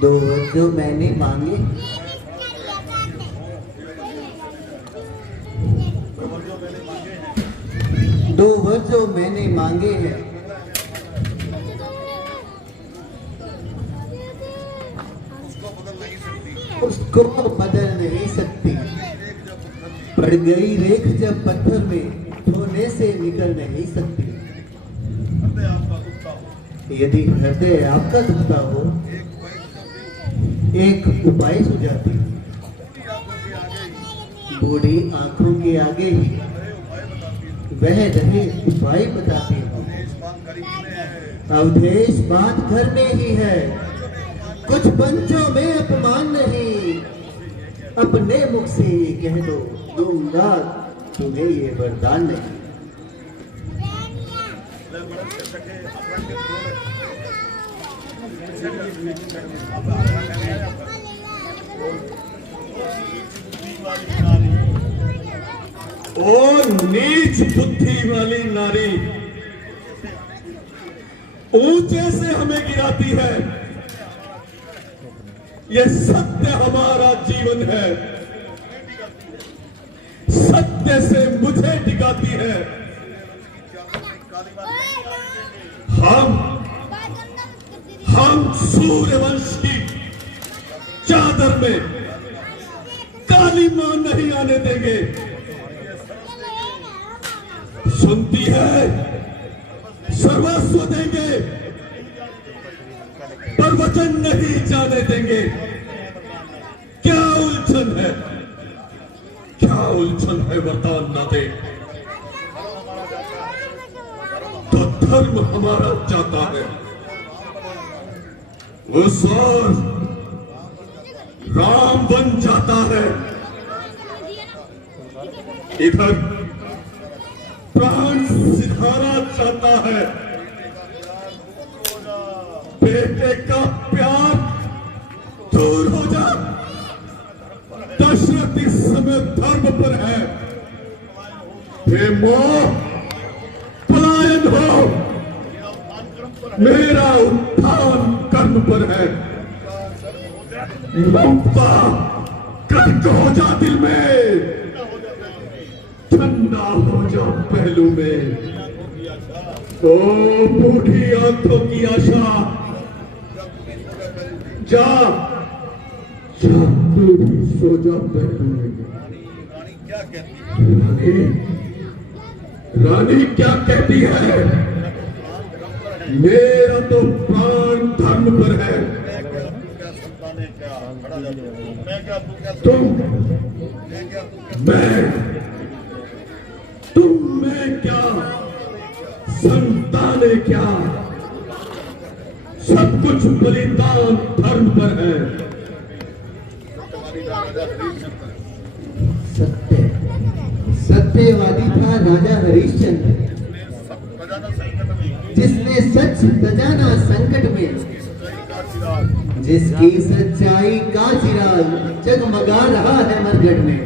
दो जो मैंने मांगे, दो वर जो मैंने मांगे हैं, उसको बदल नहीं सकती। पड़ गई रेख जब पत्थर में, धोने से निकल नहीं सकती। यदि हृदय आपका दुखता हो, एक उपाय सुझाती। बूढ़ी आंखों के आगे ही वह रहे उपाय बताती हूँ। अवधेश बात घर में ही है, कुछ पंचों में अपमान नहीं। अपने मुख से ये कह दो, दूंगा तुम्हें ये वरदान नहीं। ओ नीच बुद्धि वाली नारी, ऊंचे से हमें गिराती है। यह सत्य हमारा जीवन है, सत्य से मुझे टिकाती है। हम सूर्यवंश की चादर में काली मां नहीं आने देंगे। सुनती है, सर्वस्व देंगे, पर वचन नहीं जाने देंगे। क्या उलझन है, क्या उलझन है, वरदान न दे तो धर्म हमारा जाता है। उस और राम बन जाता है। इधर प्राण सिधारा चाहता है। बेटे का प्यार दूर हो जा। दशरथ इस समय धर्म पर है। हे मोह, पलायन हो। मेरा उत्थान कर्म पर है। ममता कर्क हो जा दिल में, ठंडा हो जा पहलू में। ओ बूढ़ी आंखों की आशा, जा जा तू भी सो जा पहलू में। रानी क्या कहती है? मेरा तो प्राण धर्म पर है। तुम मैं क्या, संतानें क्या, सब कुछ बलिदान धर्म पर है। सत्य सत्यवादी था राजा हरिश्चंद्र, जिसने सच सजाना संकट में। जिसकी सच्चाई का चिराग जगमगा रहा है मरघट में।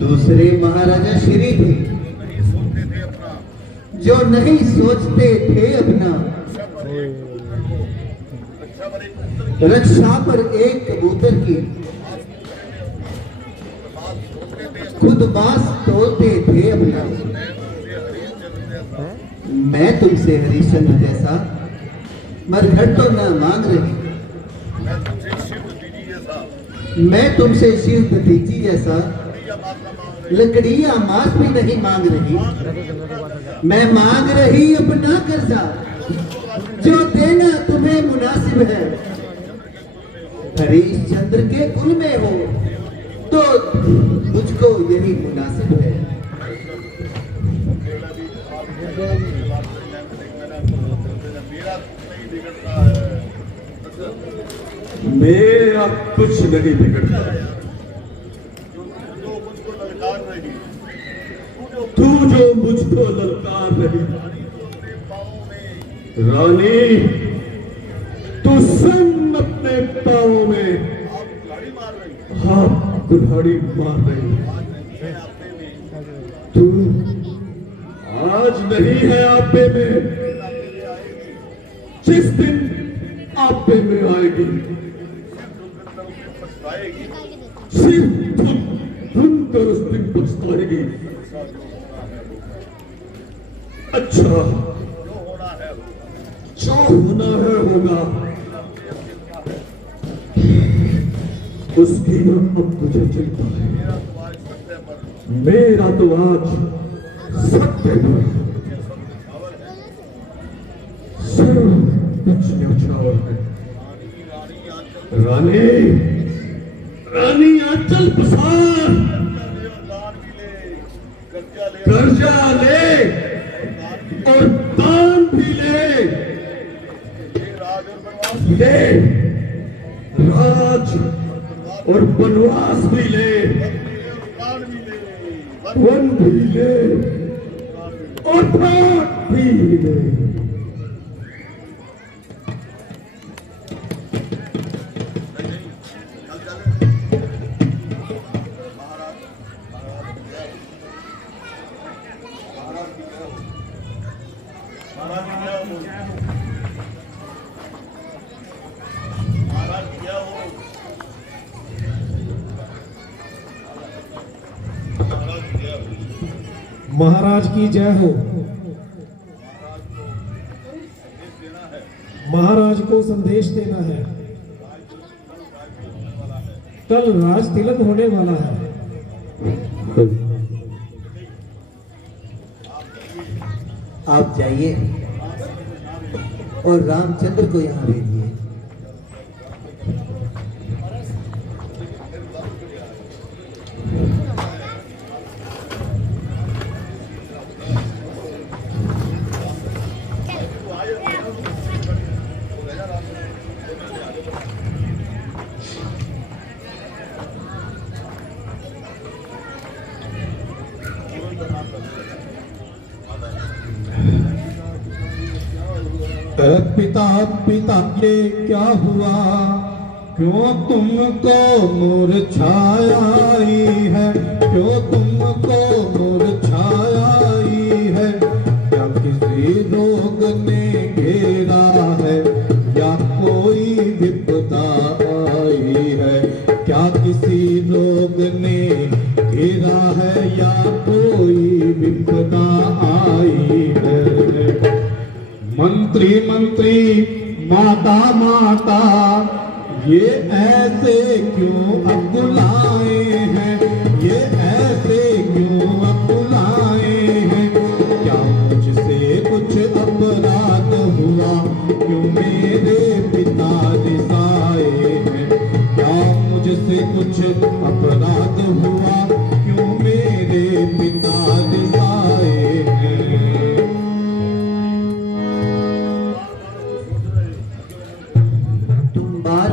दूसरे महाराजा श्री थे, जो नहीं सोचते थे अपना। रक्षा पर एक कबूतर की खुद बांस तोड़ते थे अपना। मैं तुमसे हरिश्चंद्र जैसा मरघट तो न मांग रही, मैं तुमसे शिव भतीजी जैसा लकड़ियां मांस भी नहीं मांग रही। मैं मांग रही अपना कर्जा, जो देना तुम्हें मुनासिब है। हरिश्चंद्र के कुल में हो तो मुझको यही मुनासिब है। मेरा कुछ नहीं बिगड़ता। तू जो मुझको ललकार रही, रानी तू संग अपने पाँव में हाँ कुल्हाड़ी मार रही। तू आज नहीं है आपे में, जिस दिन आपे में आएगी सिर्फ तुम तो उस दिन पछताएगी। अच्छा जो होना है होगा, उसकी अब मुझे चिंता है। मेरा तो आज सत्य सिर्फ कुछ न्यौछावर है। रानी रानी आंचल पसार, कर्जा ले और दान भी ले, राज और वनवास भी ले, वन भी ले और प्राण भी ले। महाराज की जय हो। महाराज को संदेश देना है, कल राज तिलक होने वाला है। आप जाइए और रामचंद्र को यहाँ भेजिए। पिता पिता ये क्या हुआ, क्यों तुमको मुरझाई है, क्यों तुमको मुरझाई है। क्या किसी रोग ने घेरा है या कोई विपदा आई है, क्या किसी रोग ने घेरा है या कोई विपदा आई है। मंत्री मंत्री माता माता ये ऐसे क्यों अकुलाए हैं, ये ऐसे क्यों अकुलाए हैं। क्या मुझसे कुछ अपराध हुआ, क्यों मेरे पिता रिसाए हैं। क्या मुझसे कुछ अपराध हुआ, क्यों मेरे पिता रिसाए हैं।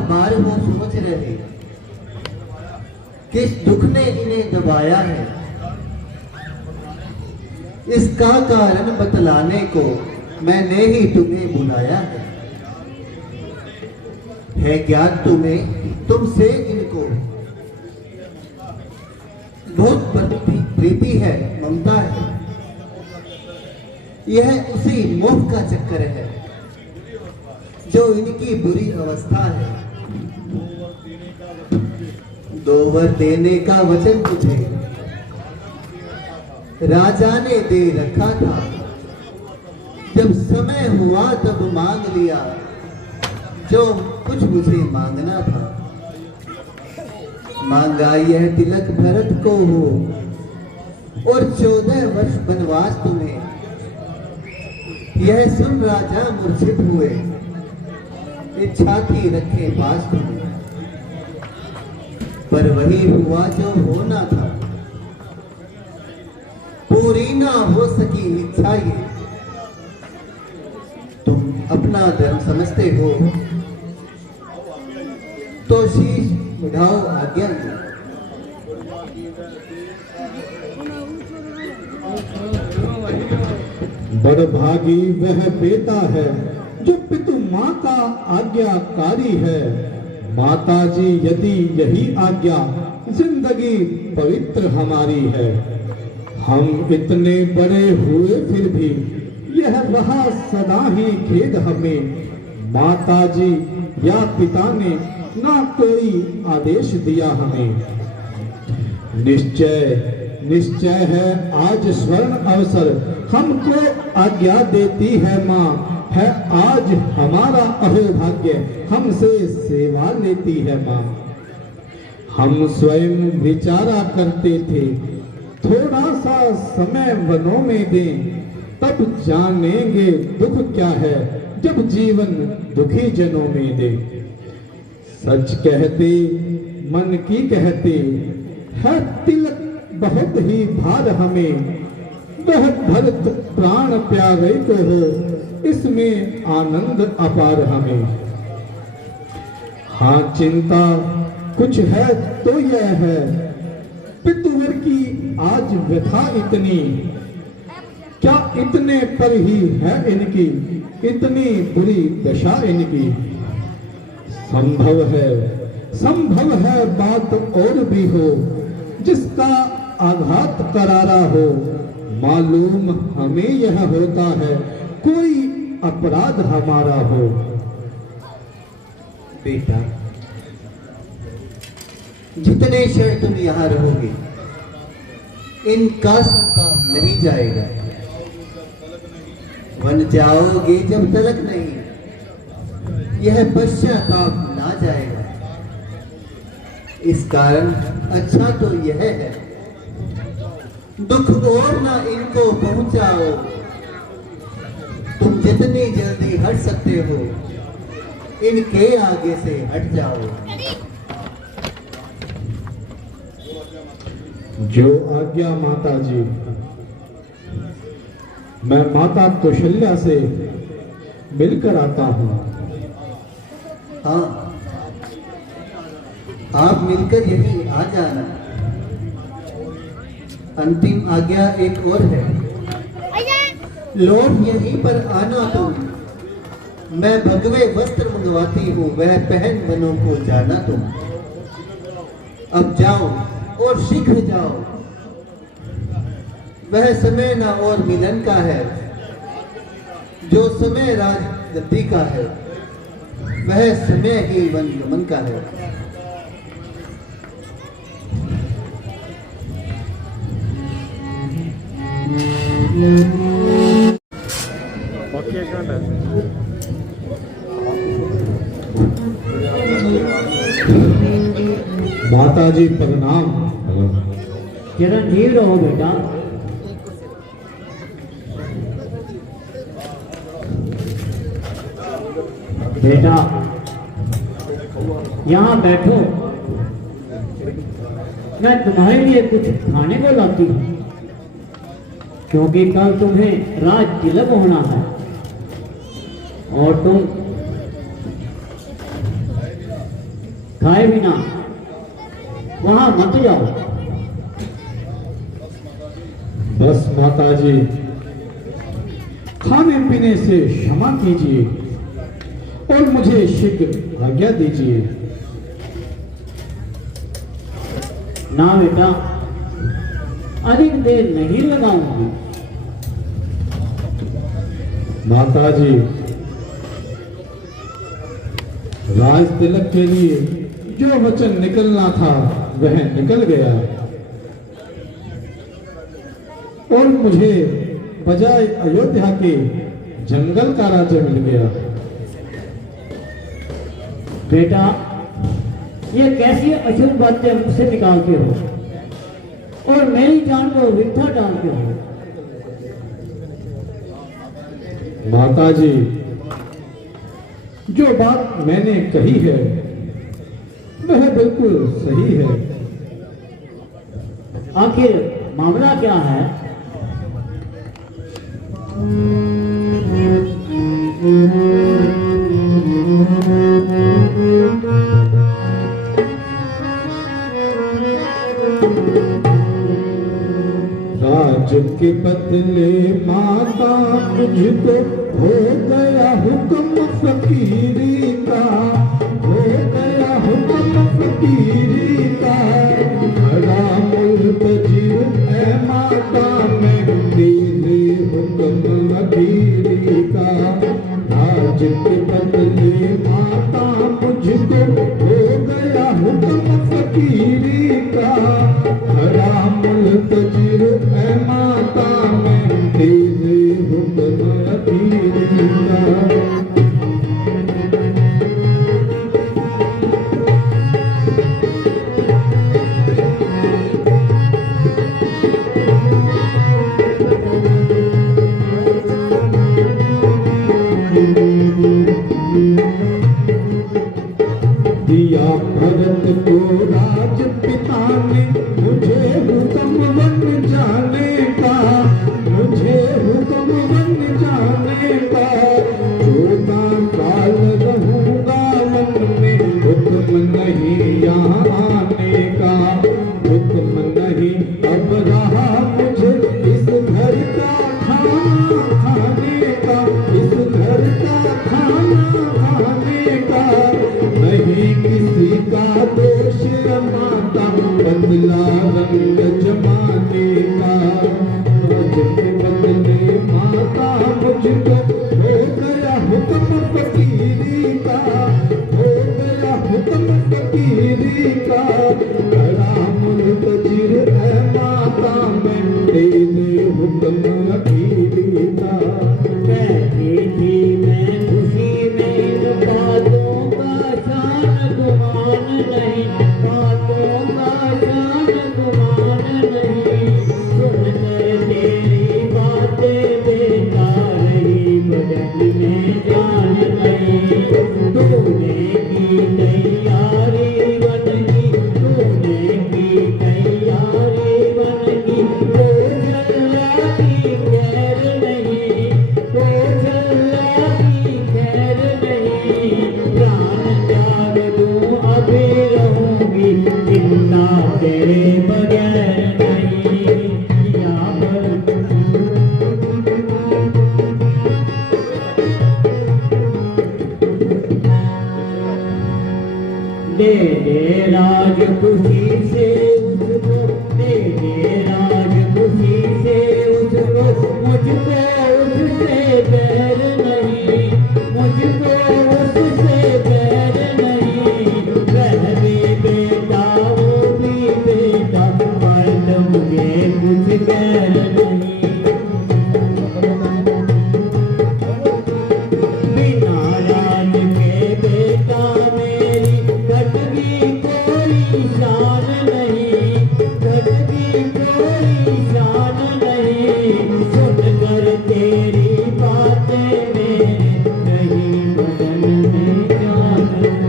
बार वो सोच रहे किस दुख ने इन्हें दबाया है, इसका कारण बतलाने को मैंने ही तुम्हें बुलाया है ज्ञान तुम्हें, तुमसे इनको बहुत प्रीति है, ममता है। यह उसी मोह का चक्कर है जो इनकी बुरी अवस्था है। दो वर देने का वचन तुझे राजा ने दे रखा था, जब समय हुआ तब मांग लिया जो कुछ मुझे मांगना था। मांगा यह तिलक भरत को हो और 14 वर्ष वनवास तुम्हें। यह सुन राजा मूर्छित हुए, इच्छा थी रखे पास तुम्हें, पर वही हुआ जो होना था। पूरी ना हो सकी इच्छा ये, तुम अपना धर्म समझते हो तो शीश उठाओ आज्ञा दो। बड़भागी वह बेटा है जो पितु माँ का आज्ञाकारी है। माता जी यदि यही आज्ञा जिंदगी पवित्र हमारी है। हम इतने बड़े हुए फिर भी यह रहा सदा ही खेद हमें। माता जी या पिता ने ना कोई आदेश दिया हमें। निश्चय है आज स्वर्ण अवसर हमको आज्ञा देती है माँ। है आज हमारा अहोभाग्य हमसे सेवा लेती है माँ। हम स्वयं विचारा करते थे थोड़ा सा समय वनों में दें, तब जानेंगे दुख क्या है जब जीवन दुखी जनों में दे। सच कहते मन की कहते है तिलक बहुत ही भार हमें। वह भरत प्राण प्यारे को हो इसमें आनंद अपार हमें। हाँ चिंता कुछ है तो यह है पितुवर की आज व्यथा इतनी। क्या इतने पर ही है इनकी इतनी बुरी दशा इनकी। संभव है बात और भी हो जिसका आघात करारा हो। मालूम हमें यह होता है कोई अपराध हमारा हो। बेटा जितने क्षण तुम यहाँ रहोगे इनका संताप नहीं जाएगा। वन जाओगे जब तलक नहीं, यह पश्चाताप ना जाएगा। इस कारण अच्छा तो यह है दुख और ना इनको पहुंचाओ। तुम जितनी जल्दी हट सकते हो इनके आगे से हट जाओ। जो आज्ञा माता जी। मैं माता कौशल्या से मिलकर आता हूँ। हाँ आप मिलकर यही आ जाना। अंतिम आज्ञा एक और है, लौट यहीं पर आना तुम। मैं भगवे वस्त्र मंगवाती हूँ वह पहन वनों को जाना तुम। अब जाओ और शीघ्र जाओ। वह समय ना और मिलन का है जो समय राजगद्दी का है। वह समय ही वन गमन का है। माता जी प्रणाम। चिरंजीव रहो बेटा। बेटा यहाँ बैठो, मैं तुम्हारे लिए कुछ खाने को लाती हूँ क्योंकि कल तुम्हें राज तिलक होना है और तुम खाए बिना वहां मत जाओ। बस माता जी खाने पीने से क्षमा कीजिए और मुझे शीघ्र आज्ञा दीजिए। ना बेटा अधिक देर नहीं लगाऊंगी। माता जी राज तिलक के लिए जो वचन निकलना था वह निकल गया और मुझे बजाय अयोध्या के जंगल का राजा मिल गया। बेटा, ये कैसी अशुभ बातें मुझसे निकालते हो और मेरी जान को विपदा डालते हो? माता जी, जो बात मैंने कही है वह बिल्कुल सही है। आखिर मामला क्या है? राज के बदले माता मुझको हो गया हुक्म फकीरी का, हो गया हुक्म फकीरी का। बड़ा मुल्तजिर है माता मैं तेरे हुक्म फकीरी का। राज के बदले माता मुझको हो गया हुक्म फकीरी का। बड़ा मुल्तजिर है माता मैं तेरे हुक्म फकीरी का। दिया भरत को राज पिता ने मुझे हुक्म बन जाने का, मुझे हुक्म बन जाने का। 14 साल रहूंगा वन में, हुक्म नहीं यहाँ आने का, हुक्म नहीं अब रहा मुझे इस घर का खाना खाने का, इस घर का खाना खाने का। नहीं किसी का दोष माता बदला रंग जमाने का। बदले माता मुझको हो गया हुक्म फकीरी का, हो गया हुक्म फकीरी का। बड़ा मुल्तजिर है माता मैं तेरे हुक्म फकीरी का। कहती थी मैं खुशी में इन बातों का शान गुमान नहीं, बातों का शान गुमान नहीं। सुनकर तेरी बातें बेटा रही बदल में जान गई। तूने की तैयारी बनगी, तूने की तैयारी बनगी। तो चला की खैर नहीं, तो चला की खैर नहीं। प्राण त्याग दूं अभी रहूंगी, जिंदा तेरे बगैर नहीं। या दे दे राज खुशी से उसको, दे दे राज खुशी से उसको। मुझको उससे बैर नहीं, मुझको उससे बैर नहीं। वह भी बेटा वो भी बेटा, मर्द मुझे कुछ बैर नहीं। बिना राज के बेटा मेरी कटगी कोई शान नहीं, कटगी कोई शान नहीं। सुनकर तेरी बातें मेरे नहीं बदन में जान नहीं।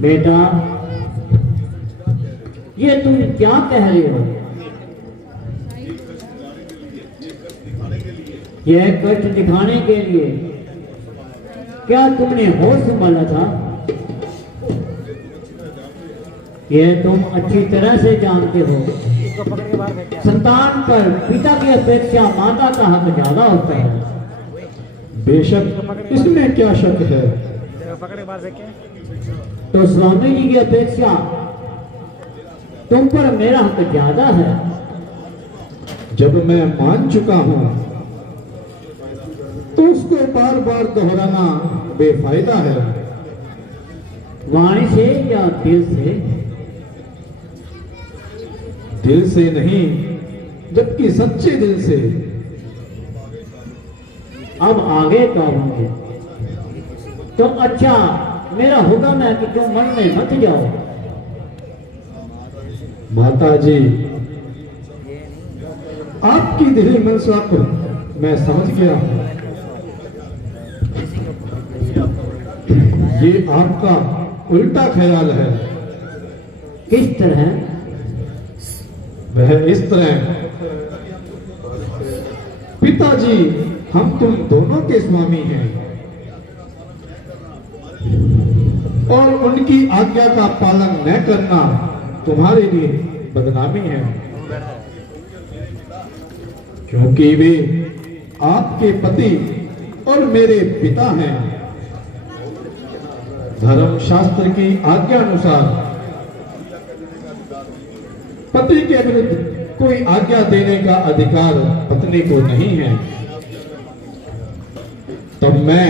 बेटा, ये तुम क्या कह रहे हो? यह कष्ट दिखाने के लिए क्या तुमने होश संभाला था? यह तुम अच्छी तरह से जानते हो, संतान पर पिता की अपेक्षा माता का हक ज्यादा होता है। बेशक इसमें क्या शक है। तो स्वामी जी की अपेक्षा तुम पर मेरा हक ज्यादा है। जब मैं मान चुका हूं तो उसको बार बार दोहराना बेफायदा है। वाणी से या दिल से? दिल से नहीं, जबकि सच्चे दिल से। अब आगे क्या होंगे? तो अच्छा मेरा हुक्म है कि तुम मन में मत जाओ। माता जी, आपकी दिली मनसा को मैं समझ गया हूं। ये आपका उल्टा ख्याल है। किस तरह? वह इस तरह, पिताजी हम तुम दोनों के स्वामी हैं और उनकी आज्ञा का पालन न करना तुम्हारे लिए बदनामी है, क्योंकि वे आपके पति और मेरे पिता हैं। धर्म शास्त्र की आज्ञा अनुसार पति के विरुद्ध कोई आज्ञा देने का अधिकार पत्नी को नहीं है। तब मैं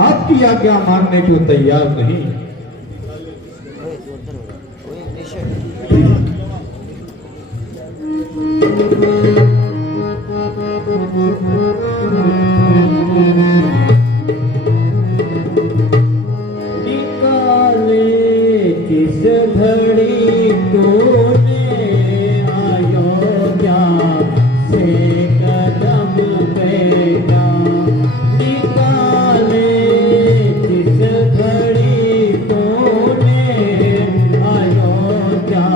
आपकी आज्ञा मानने को तैयार नहीं। निकाले किस घड़ी तूने अयोध्या से कदम बेटा, निकाले किस घड़ी तूने अयोध्या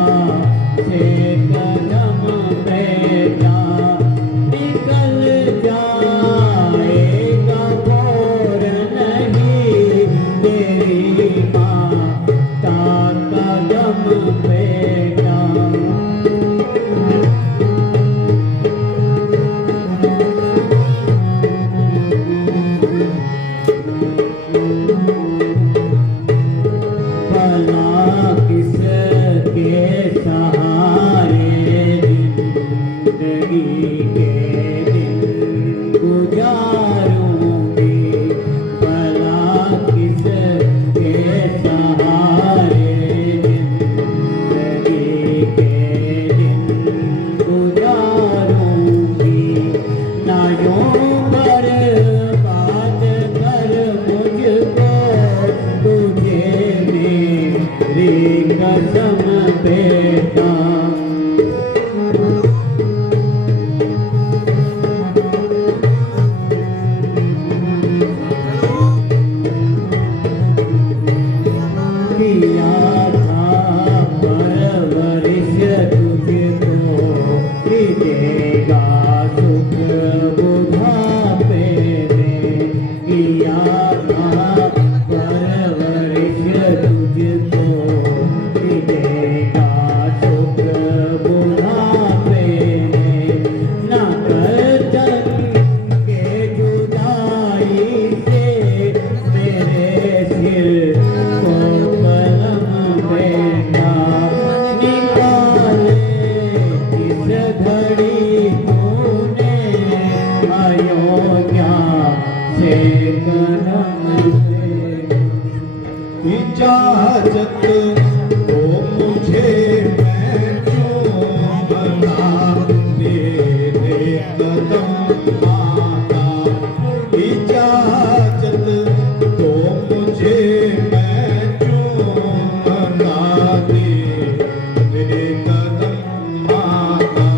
से कदम बेटा, निकल जाएगा और नहीं तेरी माता कदम बेटा। भला किसके सहारे जिंदगी के दिन गुजारूंगी, भला किसके सहारे जिंदगी के दिन गुजारूंगी। ना यूं बर्बाद कर मुझको तुझे मेरी कसम बेटा। किया था परवरिश तुझको, कि देगा सुख बुढ़ापे में। किया था परवरिश तुझको, कि देगा सुख बुढ़ापे में। ना कर के जुदाई से मेरे सिर को कलम बेटा, निकाले किस घड़ी तूने अयोध्या से कदम बेटा। इजाजत हो मुझे, मैं चूमना तेरे कदम माता। इजाजत हो मुझे, मैं चूमना तेरे कदम माता।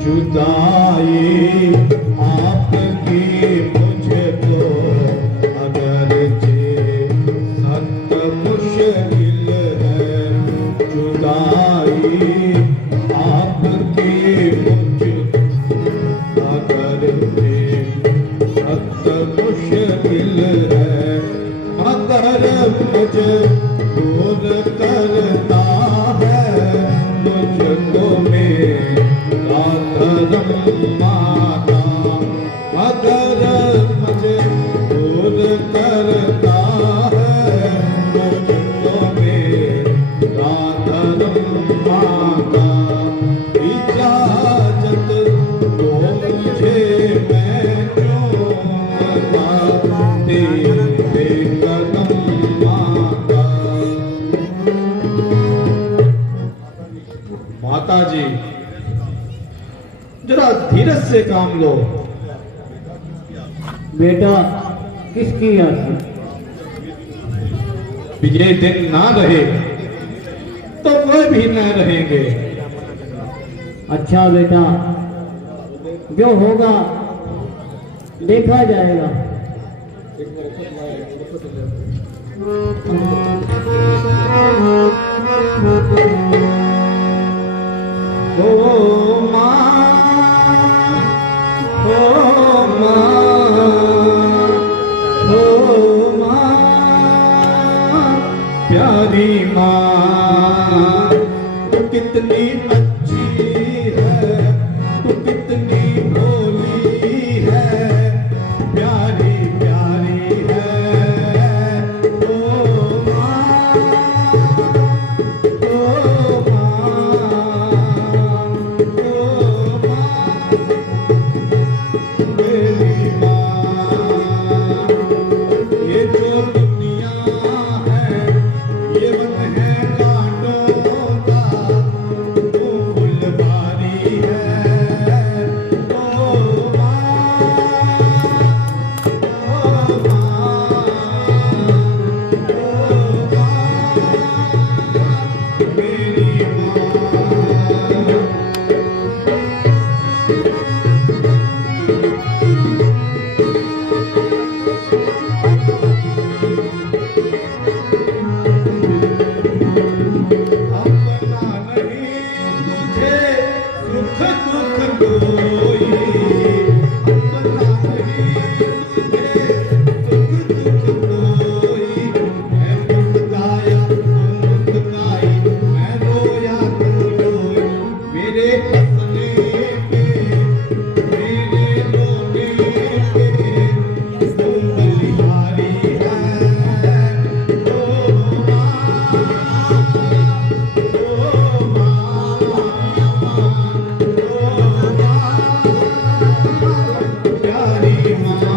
जुदाई आपकी मुझको अगरचे सख्त मुश्किल है। जुदाई आपकी मुझको अगरचे सख्त मुश्किल है। मगर मुझे दूर करता है मुझको मेरा धर्म माता। मगर मुझे दूर करता है मुझको मेरा धर्म माताजी, जरा धीरज से काम लो। बेटा किसकी आस? ये दिन ना रहे तो वह भी न रहेंगे। अच्छा बेटा, जो होगा देखा जाएगा। ओ माँ, ओ माँ, ओ माँ, प्यारी माँ, तू कितनी अच्छी है, तू कितनी भोली है, प्यारी प्यारी है। ओ माँ, ओ माँ, ओ माँ, मेरी माँ। ये जो दुनिया है, ये वन है कांटों का, तू फुलवारी है। ओ माँ, ओ माँ, ओ माँ, मेरी माँ। अपना नहीं तुझे सुख दुख कोई, अपना नहीं तुझे सुख दुख कोई। मैं मुस्काया तुम मुस्काई, मैं रोया तुम रोई, मेरे हंसने पे, मेरे रोने पे तुम बलिहारी है। ओ माँ, प्यारी माँ।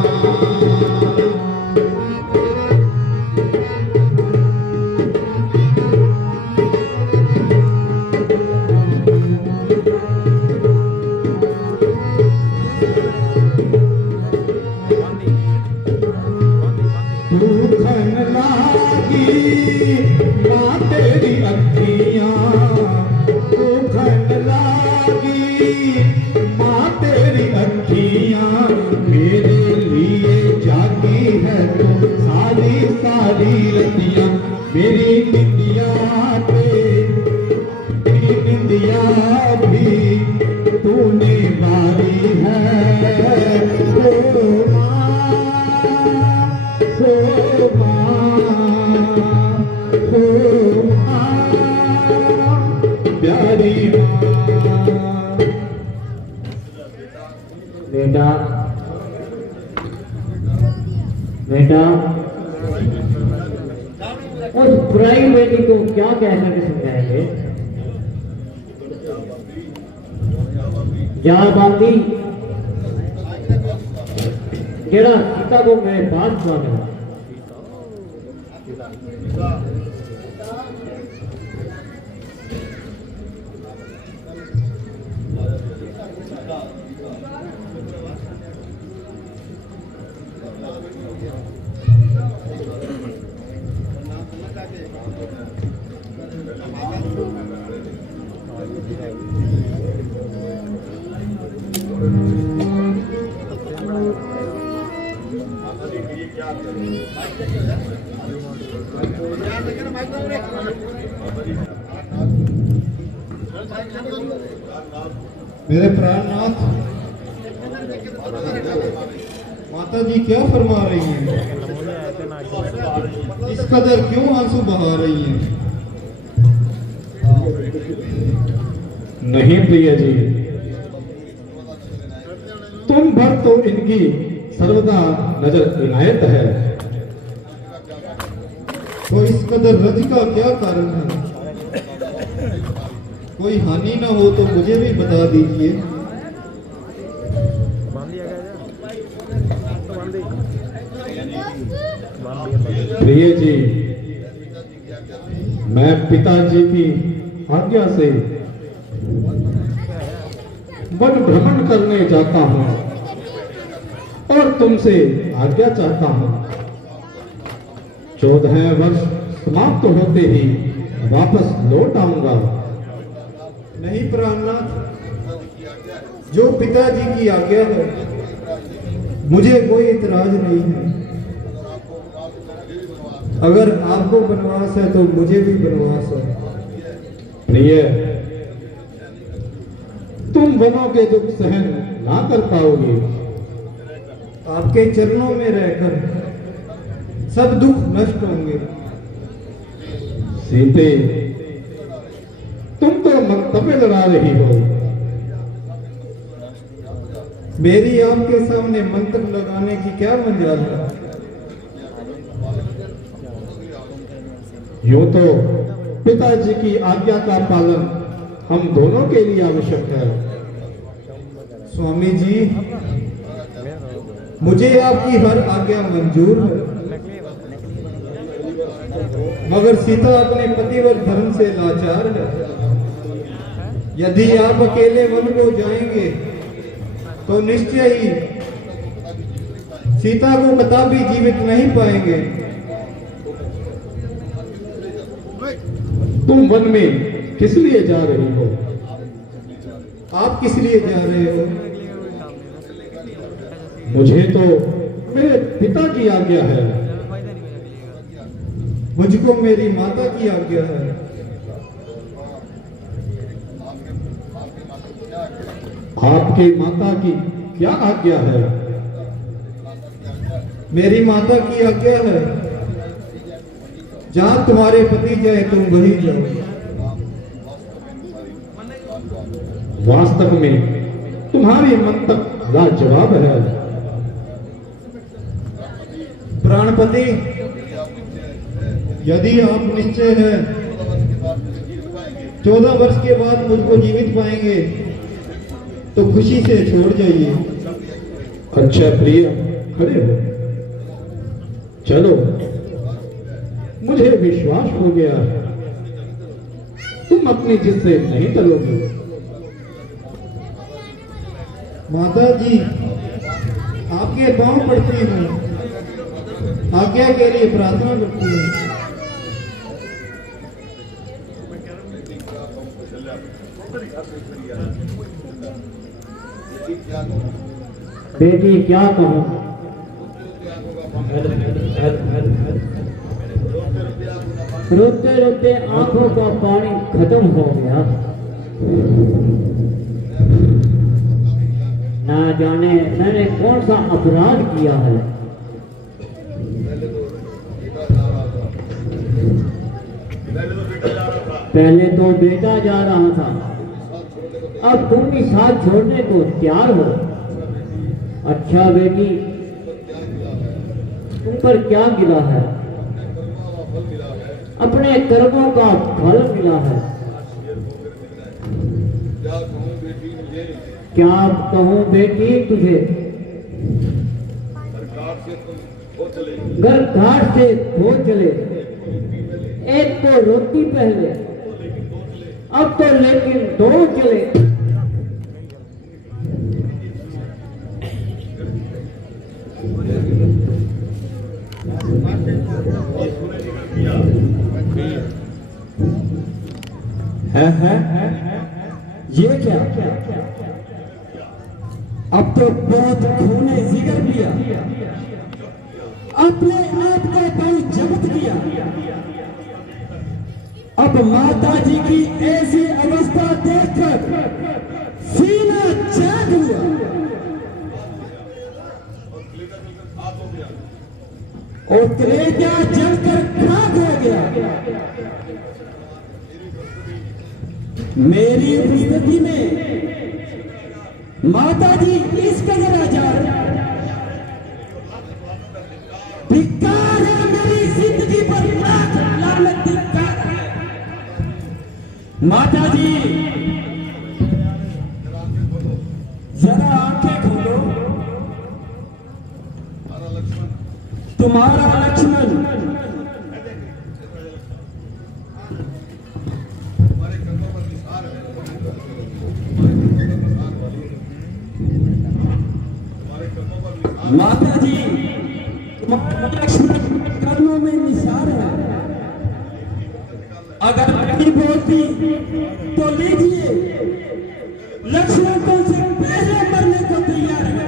भूखन लागी माँ तेरी अखियाँ, भूखन लागी माँ तेरी अखियाँ, मेरे लिए जागी है तू सारी सारी रतियाँ। मेरी निंदिया पे, मेरी निंदिया भी तूने मारी है। ओ माँ, ओ माँ, ओ माँ, प्यारी माँ। बेटा बेटा, उस बुराई बेटी को क्या कह करके समझाएंगे? जा बांधी जेड़ा सीता को मेरे पास ना मिला। मेरे प्राणनाथ, माता जी क्या फरमा रही हैं? इस कदर क्यों आंसू बहा रही हैं? नहीं प्रिय जी, तुम पर तो इनकी सर्वदा नजर इनायत है, तो इस कदर रज का क्या कारण है? कोई हानि ना हो तो मुझे भी बता दीजिए। प्रिय जी, मैं पिताजी की आज्ञा से वन भ्रमण करने जाता हूँ और तुमसे आज्ञा चाहता हूँ। 14 वर्ष समाप्त होते ही वापस लौट आऊंगा। नहीं प्राणनाथ, जो पिताजी की आज्ञा है मुझे कोई इतराज नहीं है। अगर आपको बनवास है तो मुझे भी बनवास है। प्रिय, तुम वनों के दुख सहन ना कर पाओगे। आपके चरणों में रहकर सब दुख नष्ट होंगे। सीते, तुम तो मंतव्य लड़ा रही हो। मेरी आपके सामने मंत्र लगाने की क्या मजाल है? यूं तो पिताजी की आज्ञा का पालन हम दोनों के लिए आवश्यक है। स्वामी जी, मुझे आपकी हर आज्ञा मंजूर है, मगर सीता अपने पतिव्रत धर्म से लाचार है। यदि आप अकेले वन को जाएंगे तो निश्चय ही सीता को कदापि जीवित नहीं पाएंगे। तुम वन में किस लिए जा रही हो? आप किस लिए जा रहे हो? मुझे तो मेरे पिता की आज्ञा है। मुझको मेरी माता की आज्ञा है। आपकी माता की क्या आज्ञा है? मेरी माता की आज्ञा है, जहां तुम्हारे पति जाए तुम वही जाओ। वास्तव में तुम्हारी मंतक लाजवाब है। प्राणपति, यदि आप निश्चय है 14 वर्ष के बाद मुझको जीवित पाएंगे तो खुशी से छोड़ जाइए। अच्छा प्रिय, खड़े हो। चलो, मुझे विश्वास हो गया तुम अपनी जिद से नहीं टलोगी। माता जी, आपके पांव पड़ती हूँ, आज्ञा के लिए प्रार्थना करती हूँ। बेटी क्या कहूँ, रोते रोते आंखों का पानी खत्म हो गया। ना जाने मैंने कौन सा अपराध किया है। पहले तो बेटा जा रहा था, अब तुम भी साथ छोड़ने को तैयार हो। अच्छा बेटी, तुम पर क्या गिला है? अपने कर्मों का फल मिला है। क्या कहूँ बेटी तुझे, घर घाट से खो चले, एक तो रोटी पहले, अब तो लेकिन 2 चले। है ये क्या? अब तो बहुत खूने जिगर लिया, अपने आप को बहुत जब्त किया। अब माता जी की ऐसी अवस्था देखकर सीना चैक हुआ। और कलेजा जलकर खाक हो गया। मेरी उपस्थिति में माता जी इस कदर आजार, धिक्कार है मेरी जिंदगी पर, लाख लानत धिक्कार है। माता जी जरा आंखें खोलो, तुम्हारा लक्ष्मण माता जी लक्ष्मण कर्मों में निसार है, अगर नहीं बोलती तो लीजिए, लक्ष्मण तो उनसे पहले मरने को तैयार है।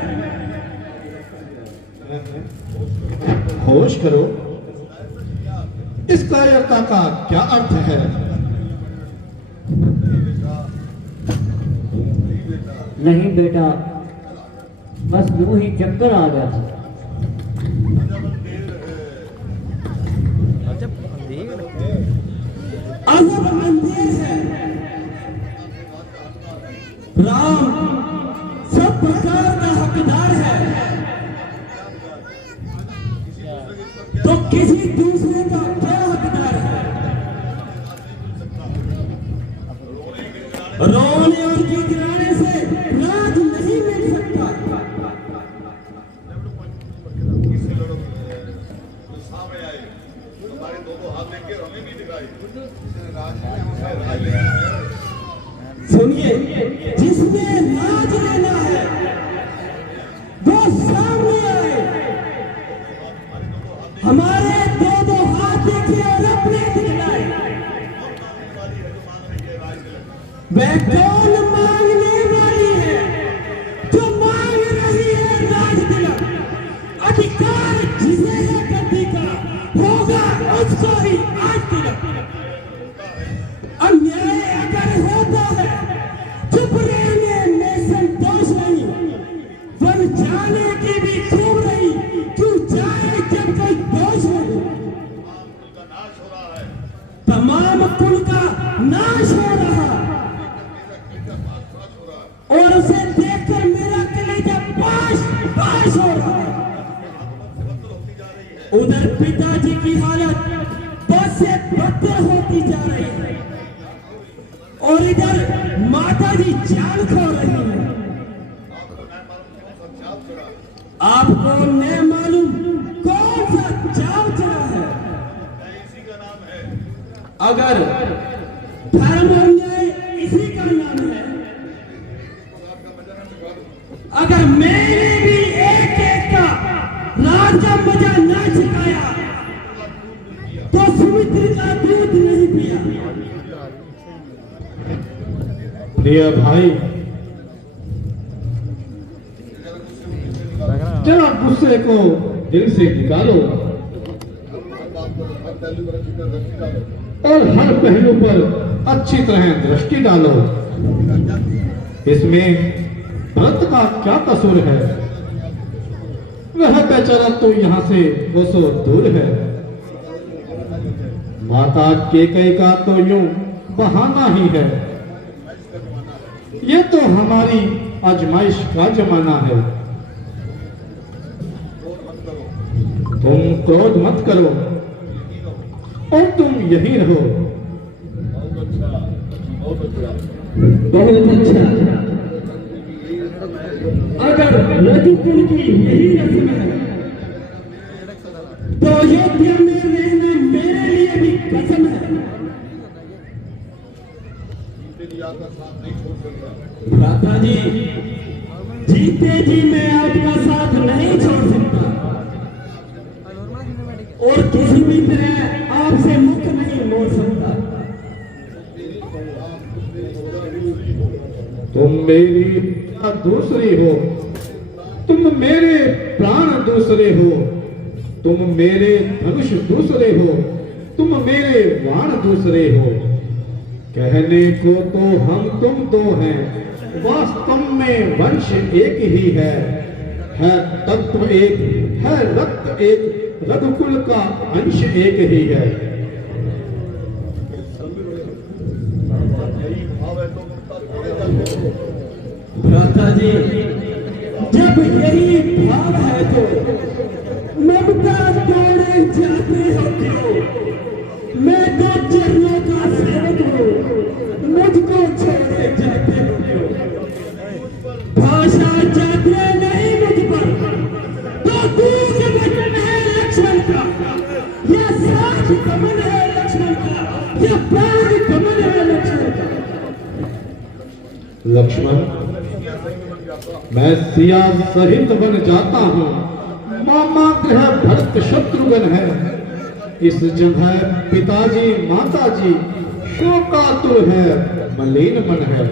होश करो, इस कायरता का क्या अर्थ है? नहीं बेटा, बस यूं ही चक्कर आ गया था। अजब अंधेर है, राम सब प्रकार का हकदार है, तो किसी दूसरे का क्या हकदार है? रोने और गिड़गिड़ाने से राज नहीं मिल सकता। सुनिए, जिसने राज लेना है वो सामने आए, हमारे दो हाथ देखिए और अपने दिखलाए। वह कौन मांगने वाली है जो मांग रही है राज तिलक? अधिकार जिसे है गद्दी का होगा उसको ही आज तिलक। अन्याय अगर होता है चुप रहने में संतोष नहीं, वन जाने की भी खूब रही, क्यों जाए जब कोई दोष नहीं। तमाम कुल का नाश हो रहा और उसे देखकर मेरा कलेजा पाश पाश हो रहा। उधर पिताजी की हालत बस से बदतर होती जा रही है और इधर माताजी जान खो रही है। आपको न मालूम कौन सा चाव चढ़ा है? अगर धर्म और न्याय इसी का नाम है, अगर मैंने भी एक एक का राज का मजा ना चखाया तो सुमित्र का दूध नहीं पिया। प्रिय भाई, जरा गुस्से को दिल से निकालो और हर पहलू पर अच्छी तरह दृष्टि डालो। इसमें भरत का क्या कसूर है? वह बेचारा तो यहाँ से कोसों दूर है। माता केकई का तो यूं बहाना ही है। ये तो हमारी आजमाइश का जमाना है। तुम क्रोध मत करो और तुम यही रहो। बहुत अच्छा। अगर रघुकुल की यही रस्म है तो अयोध्या में रहना मेरे लिए भी कसम है। भ्राता जी, जीते जी मैं आपका साथ नहीं छोड़ सकता और किसी भी तरह आपसे मुख नहीं मोड़ सकता। तुम मेरी दूसरी हो, तुम मेरे प्राण दूसरे हो, तुम मेरे धनुष दूसरे हो, तुम मेरे वाण दूसरे हो। कहने को तो हम तुम दो हैं, वास्तव में वंश एक ही है तत्व एक है, रक्त एक, रघुकुल का अंश एक ही है। भ्राता जी, जब यही भाव है तो ममता तोड़े जाते हो क्यों? मैं तो चरणों का सेवक हूँ, मुझको छोड़े जाते हो क्यों? भाषा जाते नहीं मुझ पर तो दूध वचन है लक्ष्मण का, या साथ कमल है लक्ष्मण का, या प्राण कमल है लक्ष्मण का। लक्ष्मण, मैं सिया सहित बन जाता हूँ। मामा ग्रह भरत शत्रुघ्न है, इस जगह पिताजी माताजी शोकातुर है, मलिन मन है।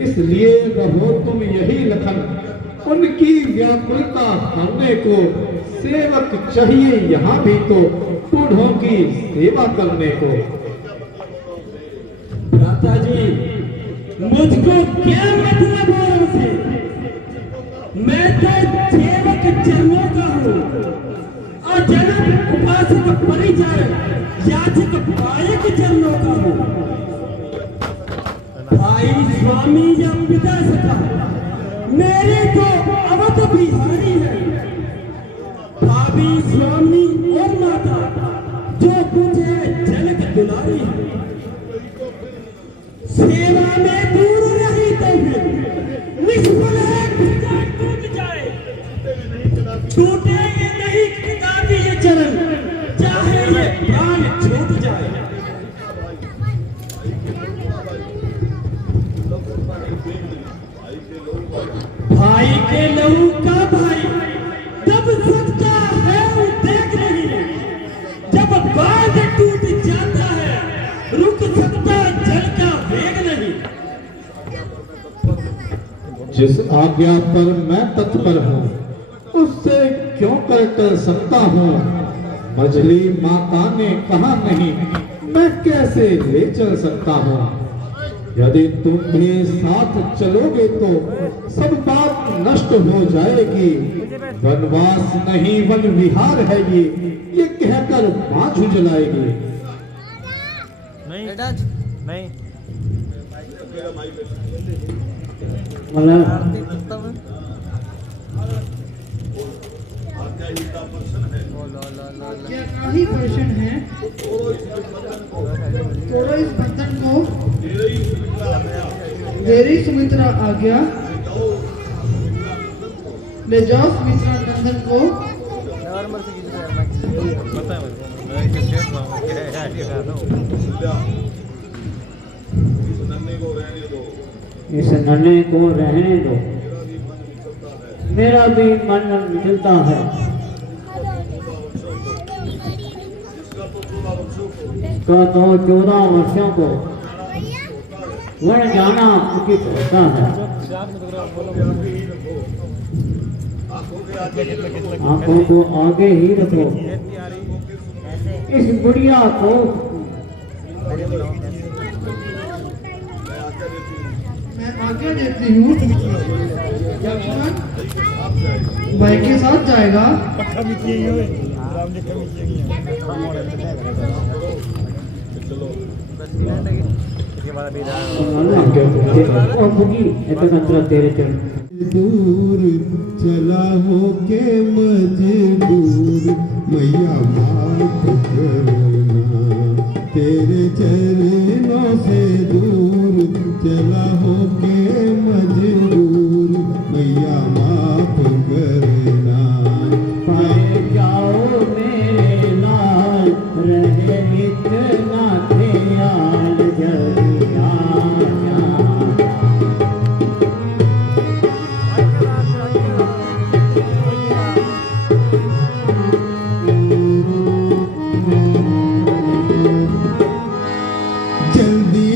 इसलिए रहो तुम यही लखन, उनकी व्याकुलता हरने को। सेवक चाहिए यहाँ भी तो, बूढ़ों की सेवा करने को। भ्राता जी, मुझको क्या मतलब है उनसे? मैं तो सेवक चरणों का हूँ, अजनक उपासक परिचारक याचक पायक चरणों का हूँ। भाई स्वामी या पिता सका मेरे तो अवध बिहारी है। भाभी स्वामी और माता जो मुझे जनक दुलारी है। सेवा में दूर रही तो फिर निष्फल है, पिता टूट जाए। टूटेंगे नहीं पिता के ये चरण, चाहे ये प्राण छूट जाए। भाई के लहू का भाई तब सकता है वो देख नहीं, जब बांध टूट जाता है रुक सकता जल का वेग नहीं। जिस आज्ञा पर मैं तत्पर हूँ, उससे क्यों कर सकता हूँ। मझली माता ने कहा नहीं, मैं कैसे ले चल सकता हूँ। यदि तुम भी साथ चलोगे तो सब बात नष्ट हो जाएगी। वनवास नहीं वन विहार है ये कहकर माँ झुंझलाएगी। नहीं क्या ही प्रश्न है, तोड़ो इस बंधन को, तेरी सुमित्रा आज्ञा, ले जाओ सुमित्रा नंदन को। इस नन्हे को रहने दो, मेरा भी मन मिलता है। का तो 14 वर्षों को वन जाना उचित होता है। आंखों को आगे ही रखो, इस बुढ़िया को मैं आज्ञा देती हूँ, लक्ष्मण भाई के साथ जाएगा। तेरे चरण दूर चला हो के मजबूर, मैया माफ करना। तेरे चरणों से दूर चला हो के मजबूर, मैया माफ करना। पाए जाओ मेरे लाल, रहे इतना ख्याल जरिया। जल्दी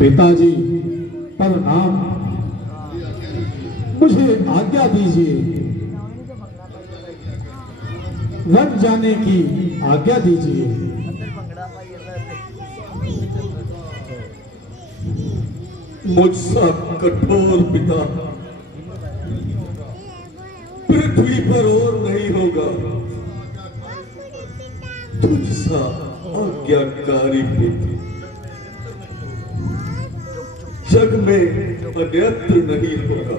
पिताजी प्रणाम। मुझे आज्ञा दीजिए, वन जाने की आज्ञा दीजिए। मुझसा कठोर पिता पृथ्वी पर और नहीं होगा, तुझसा आज्ञाकारी पुत्र जग में अन्यत्र नहीं होगा।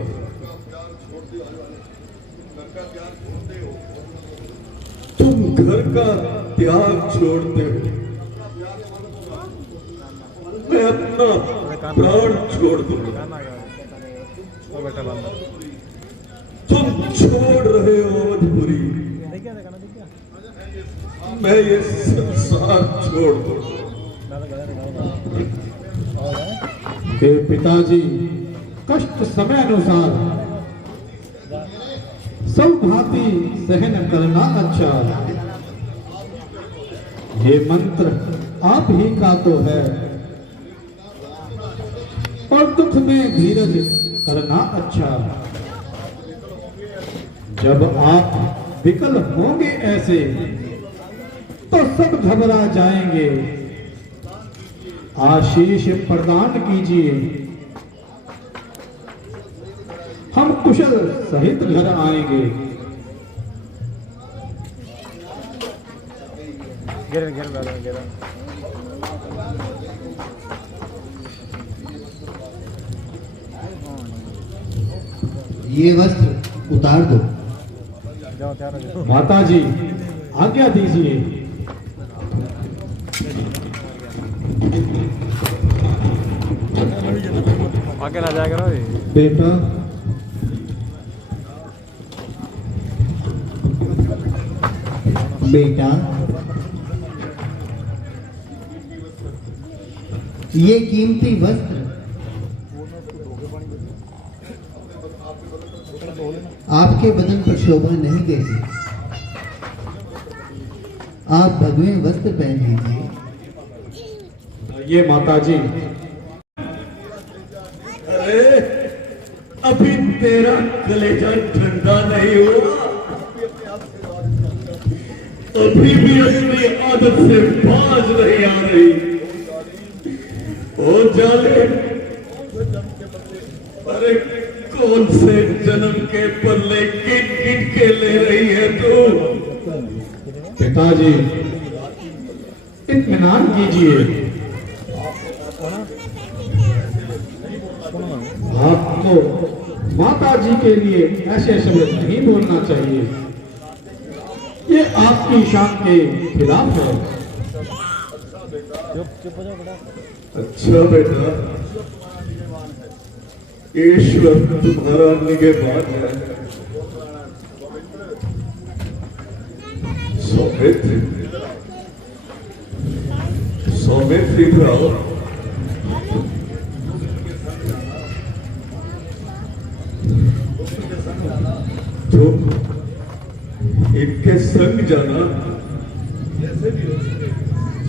तुम घर का त्याग छोड़ते हो, मैं अपना प्राण छोड़ दूंगा। तुम छोड़ रहे हो अवधपुरी, मैं ये संसार छोड़ दूंगा। हे पिताजी, कष्ट समय अनुसार सब भांति सहन करना अच्छा। ये मंत्र आप ही का तो है, और दुख में धीरज करना अच्छा। जब आप विकल होंगे ऐसे तो सब घबरा जाएंगे। आशीष प्रदान कीजिए, हम कुशल सहित घर आएंगे। ये वस्त्र उतार दो। माता जी आज्ञा दीजिए। आगे ना जाया करो बेटा, बेटा, ये कीमती वस्त्र आपके बदन पर शोभा नहीं देते। आप भगवे वस्त्र पहन लीजिए। ये माता जी। अरे अभी तेरा कलेजा ठंडा नहीं हुआ, अभी भी अपनी आदत से बाज नहीं आ रही। ओ जाले, अरे कौन से जन्म के पल्ले गिन गिन के ले रही है तू? पिताजी इत्मीनान कीजिए, आपको माता जी के लिए ऐसे शब्द नहीं बोलना चाहिए। ये आपकी शान के खिलाफ है। अच्छा बेटा, ईश्वर तुम्हारा निगहबान है। सौमित्र, सौमित्र इधर आओ। तुम इनके संग जाना,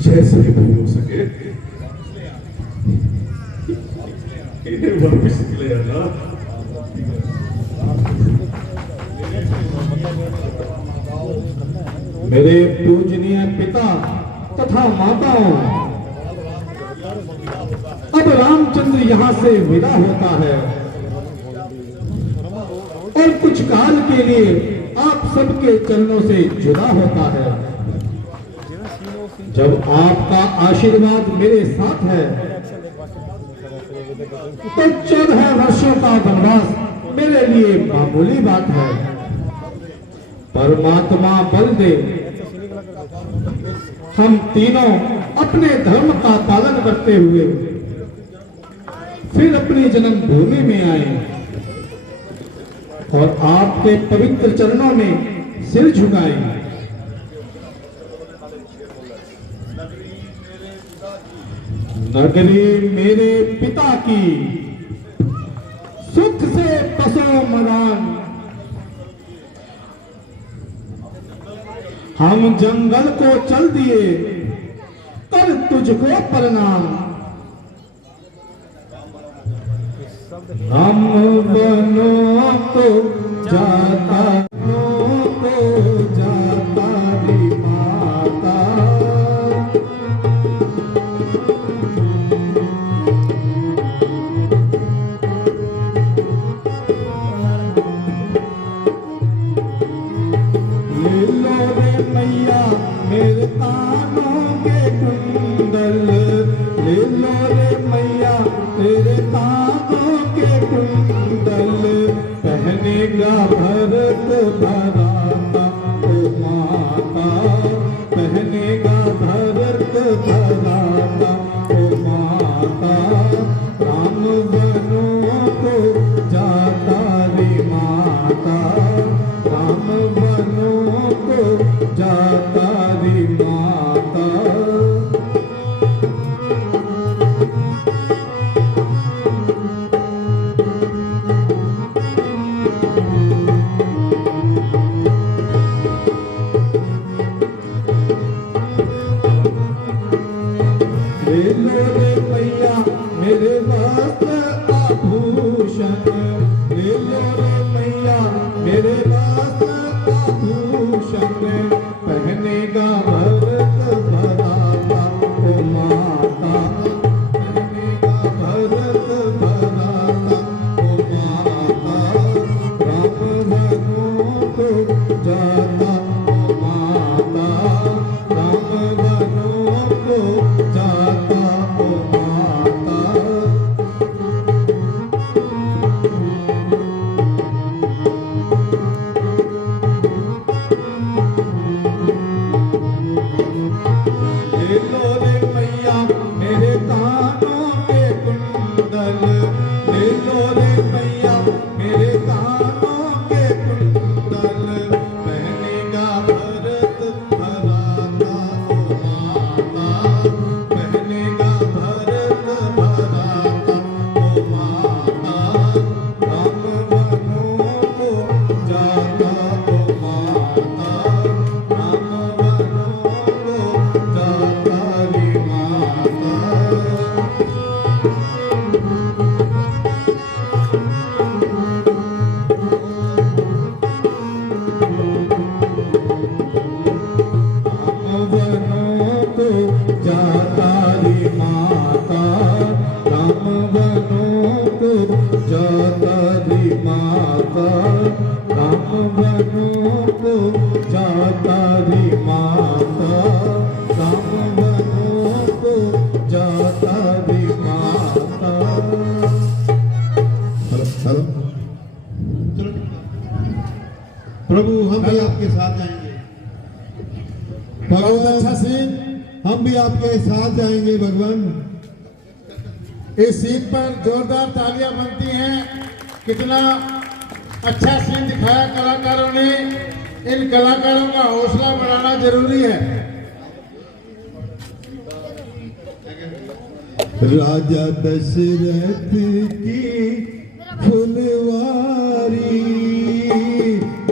जैसे भी हो सके इन्हें वापिस ले आना। मेरे पूजनीय पिता तथा माताओं, अब रामचंद्र यहाँ से विदा होता है और कुछ काल के लिए आप सबके चरणों से जुदा होता है। जब आपका आशीर्वाद मेरे साथ है तो 14 वर्षों का वनवास मेरे लिए मामूली बात है। परमात्मा बल दे, हम तीनों अपने धर्म का पालन करते हुए फिर अपनी जन्मभूमि में आए और आपके पवित्र चरणों में सिर झुकाएं। नगरी मेरे पिता की, सुख से बसो मरान। हम जंगल को चल दिए, कर तुझको प्रणाम। हम बनो तो जाता री माता। ले लो रे मैया मेरे कानों के कुंडल, ले लो रे मैया तेरे कानों के कुंडल, पहनेगा भरत भराता ओ माता, पहनेगा भरत भराता ओ माता। राम बनो तो जाता रे माता, राम बनो तो जाता रे माता। ले लो रे मैया मेरे वस्त्र आभूषण, ले लो रे मैया मेरे वस्त्र आभूषण, पहनेगा भरत भराता ओ माता, पहनेगा भरत भराता ओ माता। राम बनो तो जाता ओ माता, राम बनो तो जाता ओ माता। ले लो रे मैया मेरे कानों के कुंडल, ले लो रे मैया मेरे कानों के कुंडल, पहनेगा भरत भराता ओ माता, पहनेगा भरत भराता ओ माता। राम बनो तो जाता ओ माता, राम बनो तो जाता रे माता। राम बनो तो जाता रे माता, राम बनो तो जाता रे माता, राम बनो तो जाता रे माता, राम बनो तो जाता रे माता। हेलो प्रभु हम भी आपके साथ जाएंगे। बहुत अच्छा सीन, हम भी आपके साथ जाएंगे भगवान। इस सीन पर जोरदार तालियां बनती हैं। कितना अच्छा सीन दिखाया कलाकारों ने। इन कलाकारों का हौसला बढ़ाना जरूरी है। राजा दशरथ की फुलवारी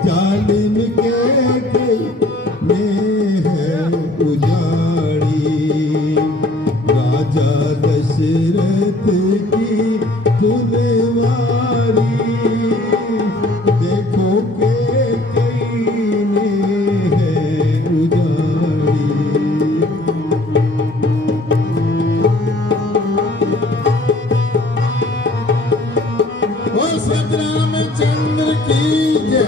जालिम के में है उजाड़ी, राजा दशरथ की फुलवारी देखो के कई ने है उजाड़ी। वो सतरामचंद्र की जय।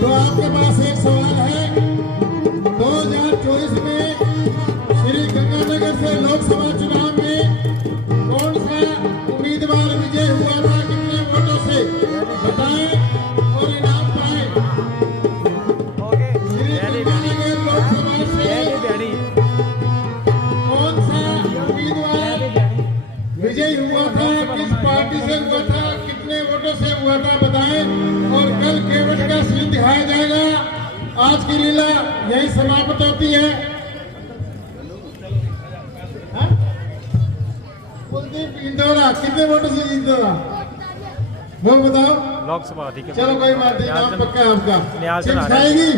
तो आपके पास एक सवाल है। 2024 में श्री गंगानगर से लोकसभा चुनाव में कौन सा उम्मीदवार विजय हुआ था, कितने वोटों से बताएं और इनाम पाएं। श्री गंगानगर लोकसभा से कौन सा उम्मीदवार विजय हुआ था, किस पार्टी से हुआ था, कितने वोटों से हुआ था बताएं। और कल केवट का सीन दिखाया जाएगा। आज की लीला यही समाप्त होती है। हाँ? कुलदीप इंदौरा कितने वोटों से जीतेगा वो बताओ। लोकसभा ठीक है। चलो कोई बात नहीं, नाम पक्का है आपका। न्याल से चिप्स आ रहा है। खाएगी।